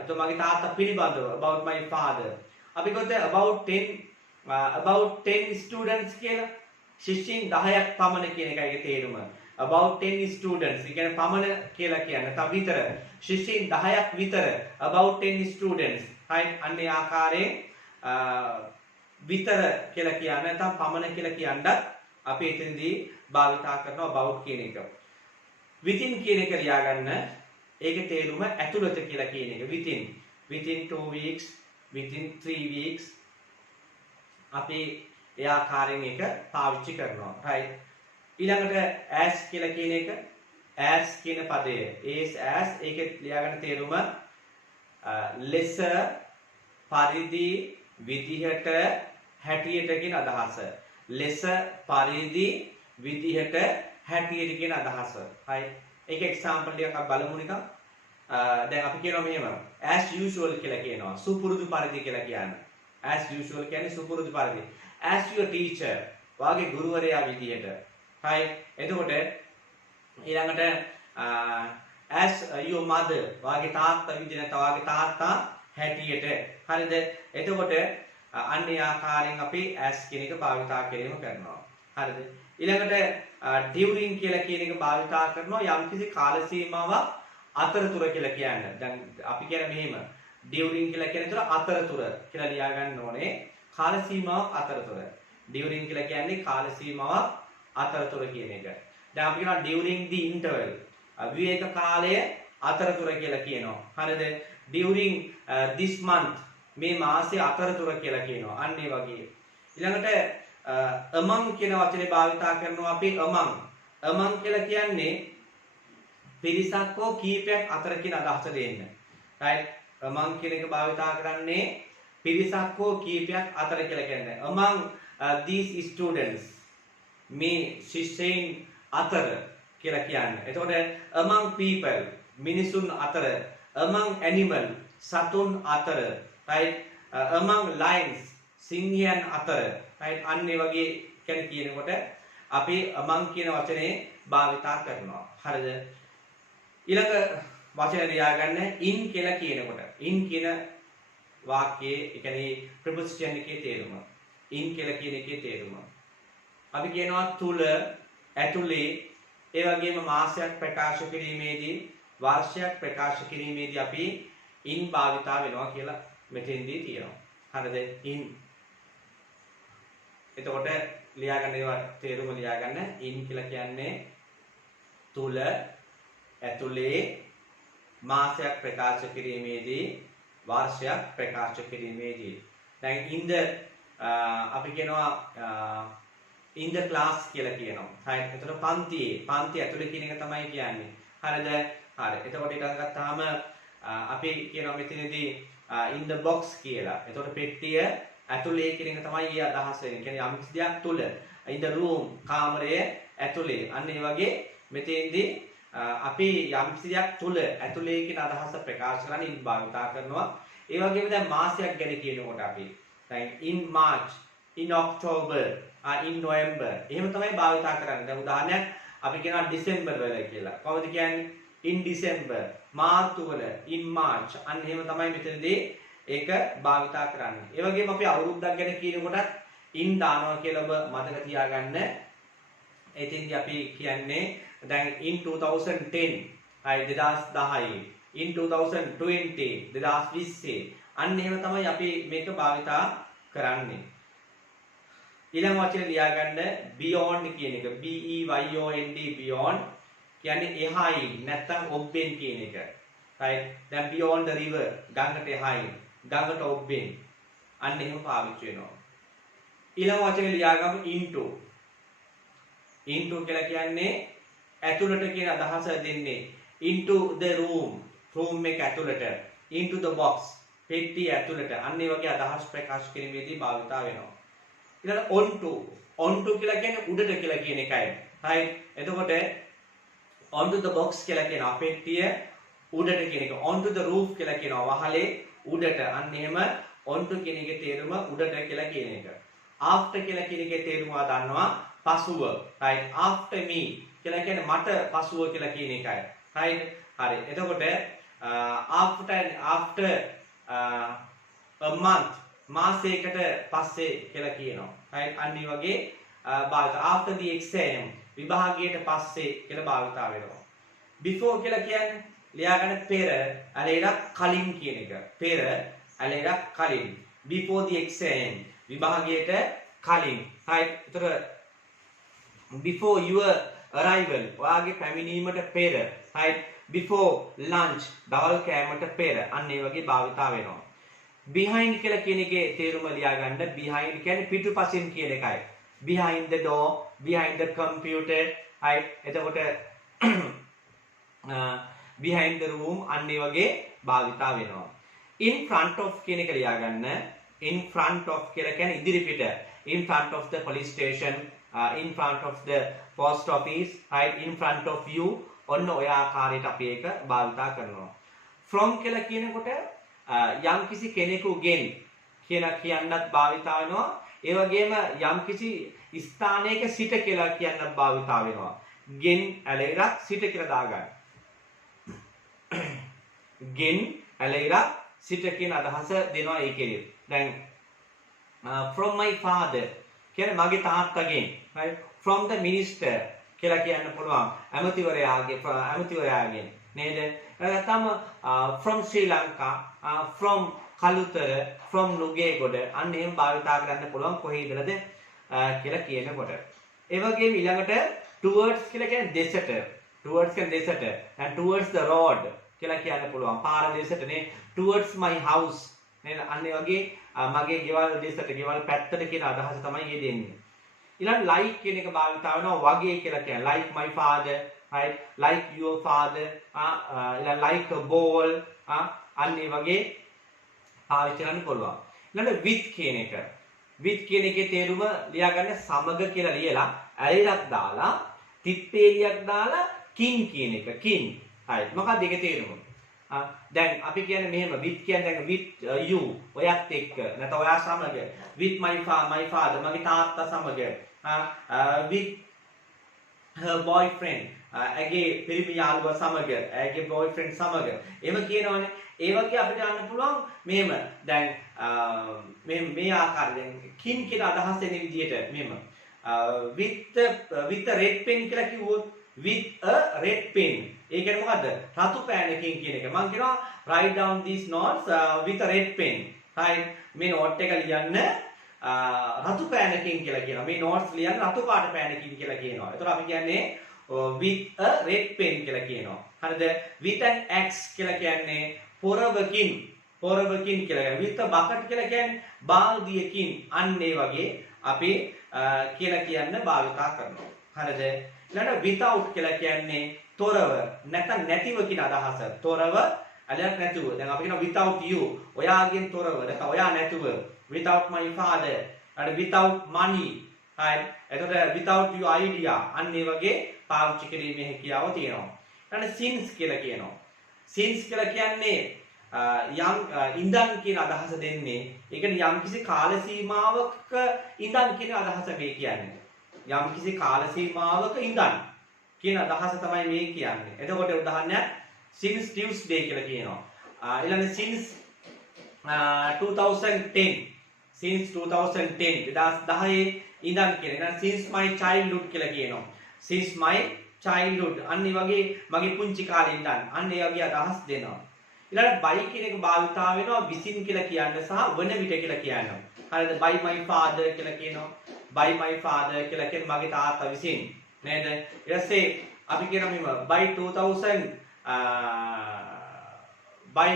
එතකොට මගේ තාත්තා පිළිබඳව about my father. අපි කොහොමද about 10 students කියලා ශිෂ්‍යයන් 10ක් පමණ කියන එකයි ඒකේ තේරුම. about 10 students. ඒ කියන්නේ පමණ කියලා කියන්නේ නැත්නම් විතර. ශිෂ්‍යයන් 10ක් විතර about 10 students. right අන්නේ ආකාරයෙන් විතර කියලා කියන්නේ නැත්නම් පමණ කියලා කියනවත් අපි එතනදී භාවිතා කරනවා about කියන එක. within කියන එක ලියාගන්න. ඒකේ තේරුම ඇතුළත කියලා කියන එක. within 2 weeks, within 3 weeks අපි ඒ ආකාරයෙන් එක පාවිච්චි කරනවා. right ඊළඟට as කියලා කියන එක as කියන පදය as ඒකේ ලියාගන්න තේරුම ලෙස පරිදි විදිහට හැටියට කියන අදහස. ලෙස පරිදි විදිහට හැටියට කියන අදහස. right ඒක එක්සැම්පල් එකක් අපි බලමු නිකන්. දැන් අපි කියනවා මෙහෙම as usual කියලා කියනවා. සුපුරුදු පරිදි කියලා කියන්නේ. as usual කියන්නේ සුපුරුදු පරිදි. as your teacher වාගේ ගුරුවරයා විදිහට. right එතකොට ඊළඟට as your mother වාගේ තාත්තා විදිහට වාගේ තාත්තා හැටියට. හරිද? එතකොට අන්නේ ආකාරයෙන් අපි as කියන එක භාවිතා කිරීම කරනවා. හරිද? ඊළඟට during කියලා කියන එක භාවිතා කරනවා යම්කිසි කාල සීමාවක් අතරතුර කියලා කියන්නේ. දැන් අපි කියන්නේ මෙහෙම during කියලා කියන තුර අතරතුර කියලා ලියා ගන්න ඕනේ. කාල සීමාවක් අතරතුර. during කියලා කියන්නේ කාල සීමාවක් අතරතුර කියන එක. දැන් අපි කියනවා during the interval. විවේක කාලය අතරතුර කියලා කියනවා. හරිද? during this month මේ මාසයේ අතරතුර කියලා කියනවා. අන්න ඒ වගේ. ඊළඟට among කියන වචනේ භාවිතා කරනවා අපි among කියලා කියන්නේ පිරිසක් හෝ කීපයක් අතර කියන අදහස දෙන්න. right among කියන එක භාවිතා කරන්නේ පිරිසක් හෝ කීපයක් අතර කියලා කියන්නේ. among these students මේ ශිෂ්‍යයන් අතර කියලා කියන්නේ. එතකොට among people මිනිසුන් අතර, among animal සතුන් අතර, right among lions සිංහයන් අතර, right අන්න ඒ වගේ කියනකොට අපි among කියන වචනේ භාවිතා කරනවා. හරිද? ඊළඟ වචන ලියාගන්න in කියලා කියනකොට in කියන වාක්‍යයේ ඒ කියන්නේ preposition එකේ තේරුම in කියලා කියන එකේ තේරුම අපි කියනවා තුල ඇතුලේ ඒ වගේම මාසයක් ප්‍රකාශ කිරීමේදී වර්ෂයක් ප්‍රකාශ කිරීමේදී අපි in භාවිතා වෙනවා කියලා මෙතෙන්දී තියෙනවා. හරිද? in එතකොට ලියාගන්න ඒවා තේරුම ලියාගන්න in කියලා කියන්නේ තුල ඇතුලේ මාසයක් ප්‍රකාශ කිරීමේදී වර්ෂයක් ප්‍රකාශ කිරීමේදී. දැන් අපි කියනවා in the class කියලා කියනවා. right එතකොට පන්ති ඇතුලේ කියන එක තමයි කියන්නේ. හරිද? හරි. එතකොට ඊට ගත්තාම අපි කියනවා මෙතනදී in the box කියලා. එතකොට පෙට්ටිය ඇතුලේ කියන එක තමයි ඊ අදහස් වෙන්නේ. කියන්නේ යම් කිසි දෙයක් තුල in the room කාමරයේ ඇතුලේ. අන්න ඒ වගේ මෙතෙන්දී අපි යම් කිසි දෙයක් තුල ඇතුලේ කියන අදහස ප්‍රකාශ කරන්න in භාවිතා කරනවා. ඒ වගේම දැන් මාසයක් ගැන කියනකොට අපි දැන් in March, in October, in November එහෙම තමයි භාවිතා කරන්නේ. දැන් උදාහරණයක් අපි කියනවා December වල කියලා. කොහොමද කියන්නේ? in December, මාර්තු වල, in March අන්න එහෙම තමයි මෙතනදී ඒක භාවිතා කරන්නේ. ඒ වගේම අපි අවුරුද්දක් ගැන කියනකොටත් in දානවා කියලා ඔබ මතක තියාගන්න. එතෙන්දී අපි කියන්නේ දැන් in 2010 2010 in 2020 2020 අන්න එහෙම තමයි අපි මේක භාවිතා කරන්නේ. ඊළඟ වචනේ ලියා ගන්න beyond කියන එක. B E Y O N D beyond කියන්නේ එහායින් නැත්නම් ඔබ්බෙන් කියන එක. right? දැන් beyond the river ගඟට එහායින්, ගඟට ඔබ්බෙන්. අන්න එහෙම පාවිච්චි වෙනවා. ඊළඟ වචනේ ලියා ගමු into. into කියලා කියන්නේ ඇතුළට කියන අදහස දෙන්නේ. into the room. room එක ඇතුළට. into the box. පෙට්ටිය ඇතුළට. අන්න ඒ වගේ අදහස් ප්‍රකාශ කිරීමේදී භාවිතා වෙනවා. ඊළඟ onto. onto කියලා කියන්නේ උඩට කියලා කියන එකයි. right? එතකොට onto the box කියලා කියනවා පෙට්ටිය උඩට කියන එක. onto the roof කියලා කියනවා වහලේ උඩට. අන්න එහෙම onto කියන එකේ තේරුම උඩට කියලා කියන එක. after කියලා කියන එකේ තේරුම දන්නවා පසුව. right? after me කියලා කියන්නේ මට පසුව කියලා කියන එකයි. right? හරි. එතකොට after a month මාසයකට පස්සේ කියලා කියනවා. right? අන්න ඒ වගේ භාවිත after the exam විභාගයට පස්සේ කියලා භාවිතා වෙනවා. before කියලා කියන්නේ ලියා ගන්න පෙර අලෙලක් කලින් කියන එක. පෙර අලෙලක් කලින්. before the exam විභාගයට කලින්. right? ඒතර before your arrival ඔයාගේ පැමිණීමට පෙර. right? before lunch දවල් කෑමට පෙර. අන්න ඒ වගේ භාවිතා වෙනවා. behind කියලා කියන එකේ තේරුම ලියා ගන්න. behind කියන්නේ පිටුපසින් කියන එකයි. behind the door, behind the computer, right? එතකොට behind the room අන්න ඒ වගේ භාවිතා වෙනවා. in front of කියන එක ලියා ගන්න. in front of කියලා කියන්නේ ඉදිරිපිට. in front of the police station, in front of the post office, right? in front of you ඔන්න ඔය ආකාරයට අපි ඒක භාවිතා කරනවා. from කියලා කියනකොට යම්කිසි කෙනෙකුගෙන් කියලා කියන්නත් භාවිතා වෙනවා. ඒ වගේම යම්කිසි ස්ථානයක සිට කියලා කියන්නත් භාවිතා වෙනවා. ගෙන් ඇලෙරක් සිට කියලා දාගන්න. ගෙන් ඇලෙරක් සිට කියන අදහස දෙනවා ඒකෙදි. දැන් from my father කියන්නේ මගේ තාත්තගෙන්, right? from the minister කියලා කියන්න පුළුවන්. ඇමතිවරයාගෙන් නේද? නැත්නම් from Sri Lanka, from Kalutara, from Nugegoda අන්න එහෙම භාවිතා කරන්න පුළුවන් කොහේ ඉඳලාද කියලා කියනකොට. ඒ වගේම ඊළඟට towards කියලා කියන්නේ දෙසට. towards කියන්නේ දෙසට. and towards the road කියලා කියන්න පුළුවන්. පාර දෙසට නේ. towards my house නේද? අන්න ඒ වගේ මගේ ගෙවල් දෙසට, ගෙවල් පැත්තට කියන අදහස තමයි මේ දෙන්නේ. ඊළඟ like කියන එක භාවිතා වෙනවා වගේ කියලා කියන්නේ. like my father, right? like your father, like a ball, අන්න ඒ වගේ පාවිච්චි කරන්න පුළුවන්. ඊළඟ with කියන එක. with කියන එකේ තේරුම ලියා ගන්න සමග කියලා ලියලා ඇලිරක් දාලා තිප්පේලියක් දාලා කින් කියන එක. කින්. right. මොකක්ද ඒකේ තේරුම? දැන් අපි කියන්නේ මෙහෙම with කියන්නේ දැන් with you ඔයත් එක්ක නැත්නම් ඔයා සමග with my father මගේ තාත්තා සමග with her boyfriend ඇගේ පිරිමි යාළුවා සමග ඇගේ boyfriend සමග එහෙම කියනවනේ. ඒ වගේ අපිට යන්න පුළුවන් මෙහෙම. දැන් මේ ආකාරයෙන් කින් කියන අදහස් එන විදිහට මෙහෙම with a red pen කියලා කිව්වොත් with a red pen ඒ කියන්නේ මොකද්ද? රතු පෑනකින් කියන එක. මම කියනවා write down these notes with a red pen. right? මේ note එක ලියන්න රතු පෑනකින් කියලා කියනවා. මේ notes ලියන්න රතු පාට පෑනකින් කියලා කියනවා. ඒතකොට අපි කියන්නේ with a red pen කියලා කියනවා. හරිද? with an axe කියලා කියන්නේ පොරවකින් කියලා කියනවා. with a bucket කියලා කියන්නේ බාල්දියකින්. අන්න ඒ වගේ අපි කියලා කියන්න භාවිතා කරනවා. හරිද? ඊළඟට without කියලා කියන්නේ තොරව නැත්නම් නැතිව කියන අදහස. තොරව අලයක් නැතුව. දැන් අපි කියනවා without you ඔයාගෙන් තොරව නැත්නම් ඔයා නැතුව. without my father and without money. right? එතකොට without your idea අන්න ඒ වගේ පාවිච්චි කිරීමේ හැකියාව තියෙනවා. ඊළඟට since කියලා කියනවා. since කියලා කියන්නේ යම් ඉඳන් කියන අදහස දෙන්නේ. ඒ කියන්නේ යම්කිසි කාල සීමාවක ඉඳන් කියන අදහස මේ කියන්නේ. යම්කිසි කාල සීමාවක ඉඳන් කියන අදහස තමයි මේ කියන්නේ. එතකොට උදාහරණයක් since Tuesday කියලා කියනවා. ඊළඟ since 2010 since 2010 2010 ඉඳන් කියන. ඊළඟ since my childhood කියලා කියනවා. since my childhood අන්න ඒ වගේ මගේ පුංචි කාලේ ඉඳන් අන්න ඒ වගේ අදහස් දෙනවා. ඊළඟට by කියන එක භාවිතා වෙනවා විසින් කියලා කියන්න සහ වන විට කියලා කියනවා. හරිද? by my father කියලා කියනවා. by my father කියලා කියන්නේ මගේ තාත්තා විසින්. නේද? ඊට පස්සේ අපි කියනවා මෙහෙම by 2000 by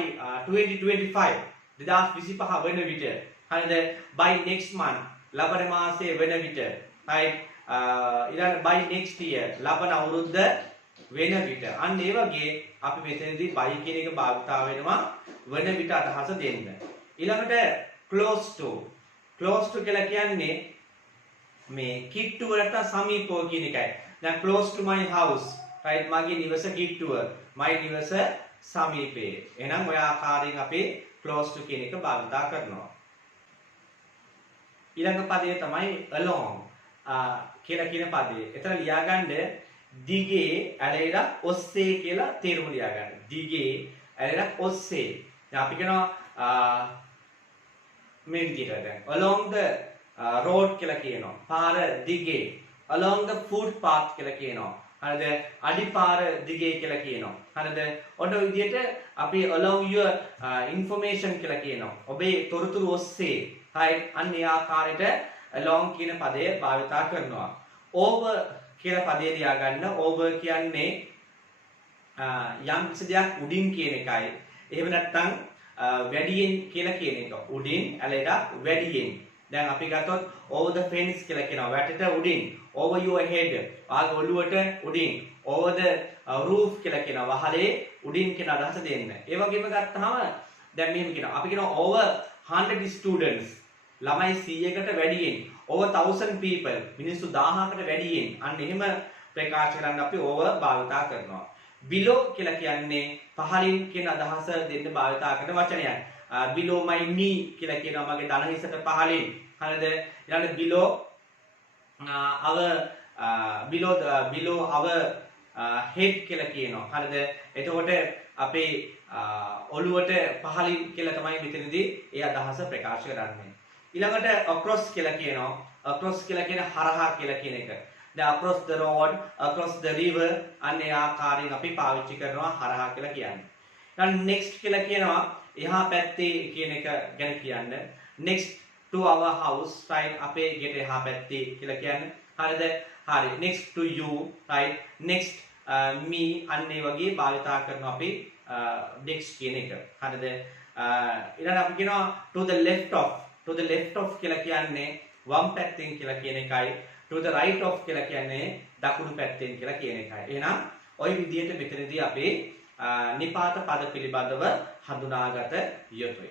2025 2025 වෙන විට. හරිද? by next month ලබන මාසයේ වෙන විට. right? ඊළඟ by next year ලබන අවුරුද්ද වෙන විට. අන්න ඒ වගේ අපි මෙතනදී by කියන එක භාවිතා වෙනවා වෙන විට අදහස දෙන්න. ඊළඟට close to කියලා කියන්නේ මේ කිට්ටුව නැත්නම් සමීපව කියන එකයි. දැන් close to my house right මගේ නිවස කිට්ටුව my නිවස සමීපේ. එහෙනම් ඔය ආකාරයෙන් අපි close to කියන එක භාවිතා කරනවා. ඊළඟ පදය තමයි along කියලා කියන පදේ. එතන ලියාගන්න දිගේ ඇලෙලා ඔස්සේ කියලා තේරුම ලියාගන්න. දිගේ ඇලෙලා ඔස්සේ. දැන් අපි කියනවා මේ විදිහට දැන් along the road කියලා කියනවා. පාර දිගේ. along the footpath කියලා කියනවා. හරිද? අඩිපාර දිගේ කියලා කියනවා. හරිද? ඔන්න ඔය විදිහට අපි along your information කියලා කියනවා. ඔබේ තොරතුරු ඔස්සේ. right? අන්න ඒ ආකාරයට along කියන පදය භාවිතා කරනවා. over කියලා පදේ ලියාගන්න. over කියන්නේ යම් කිසි දෙයක් උඩින් කියන එකයි. එහෙම නැත්නම් වැඩියෙන් කියලා කියන එක. උඩින් ඇලෙලා වැඩියෙන්. දැන් අපි ගත්තොත් over the fence කියලා කියනවා. වැටට උඩින්. over your head ආගේ ඔළුවට උඩින්. over the roof කියලා කියනවා. වහලේ උඩින් කියන අදහස දෙන්න. ඒ වගේම ගත්තාම දැන් මෙහෙම කියනවා. අපි කියනවා over 100 students ළමයි 100කට වැඩියෙන්. over 1000 people මිනිස්සු 1000කට වැඩියෙන්. අන්න එහෙම ප්‍රකාශ කරන්න අපි over භාවිතා කරනවා. below කියලා කියන්නේ පහළින් කියන අදහස දෙන්න භාවිතා කරන වචනයක්. below my knee කියලා කියනවා මගේ දන හිසට පහළින්. හරිද? ඊළඟට below our head කියලා කියනවා. හරිද? එතකොට අපේ ඔළුවට පහළින් කියලා තමයි මෙතනදී ඒ අදහස ප්‍රකාශ කරන්නේ. ඊළඟට across කියලා කියනවා. across කියලා කියන හරහා කියලා කියන එක. දැන් across the road, across the river අන්නේ ආකාරයෙන් අපි පාවිච්චි කරනවා හරහා කියලා කියන්නේ. ඊළඟ next කියලා කියනවා එහා පැත්තේ කියන එක ගැන කියන්න. next to our house right අපේ ගෙට එහා පැත්තේ කියලා කියන්නේ. හරිද? හරි. next to you right next me අන්නේ වගේ භාවිතා කරනවා අපි next කියන එක. හරිද? ඊළඟ අපි කියනවා to the left of කියලා කියන්නේ වම් පැත්තෙන් කියලා කියන එකයි. to the right of කියලා කියන්නේ දකුණු පැත්තෙන් කියලා කියන එකයි. එහෙනම් ওই විදිහට මෙතනදී අපි නිපාත පද පිළිබඳව හඳුනාගත යුතුයි.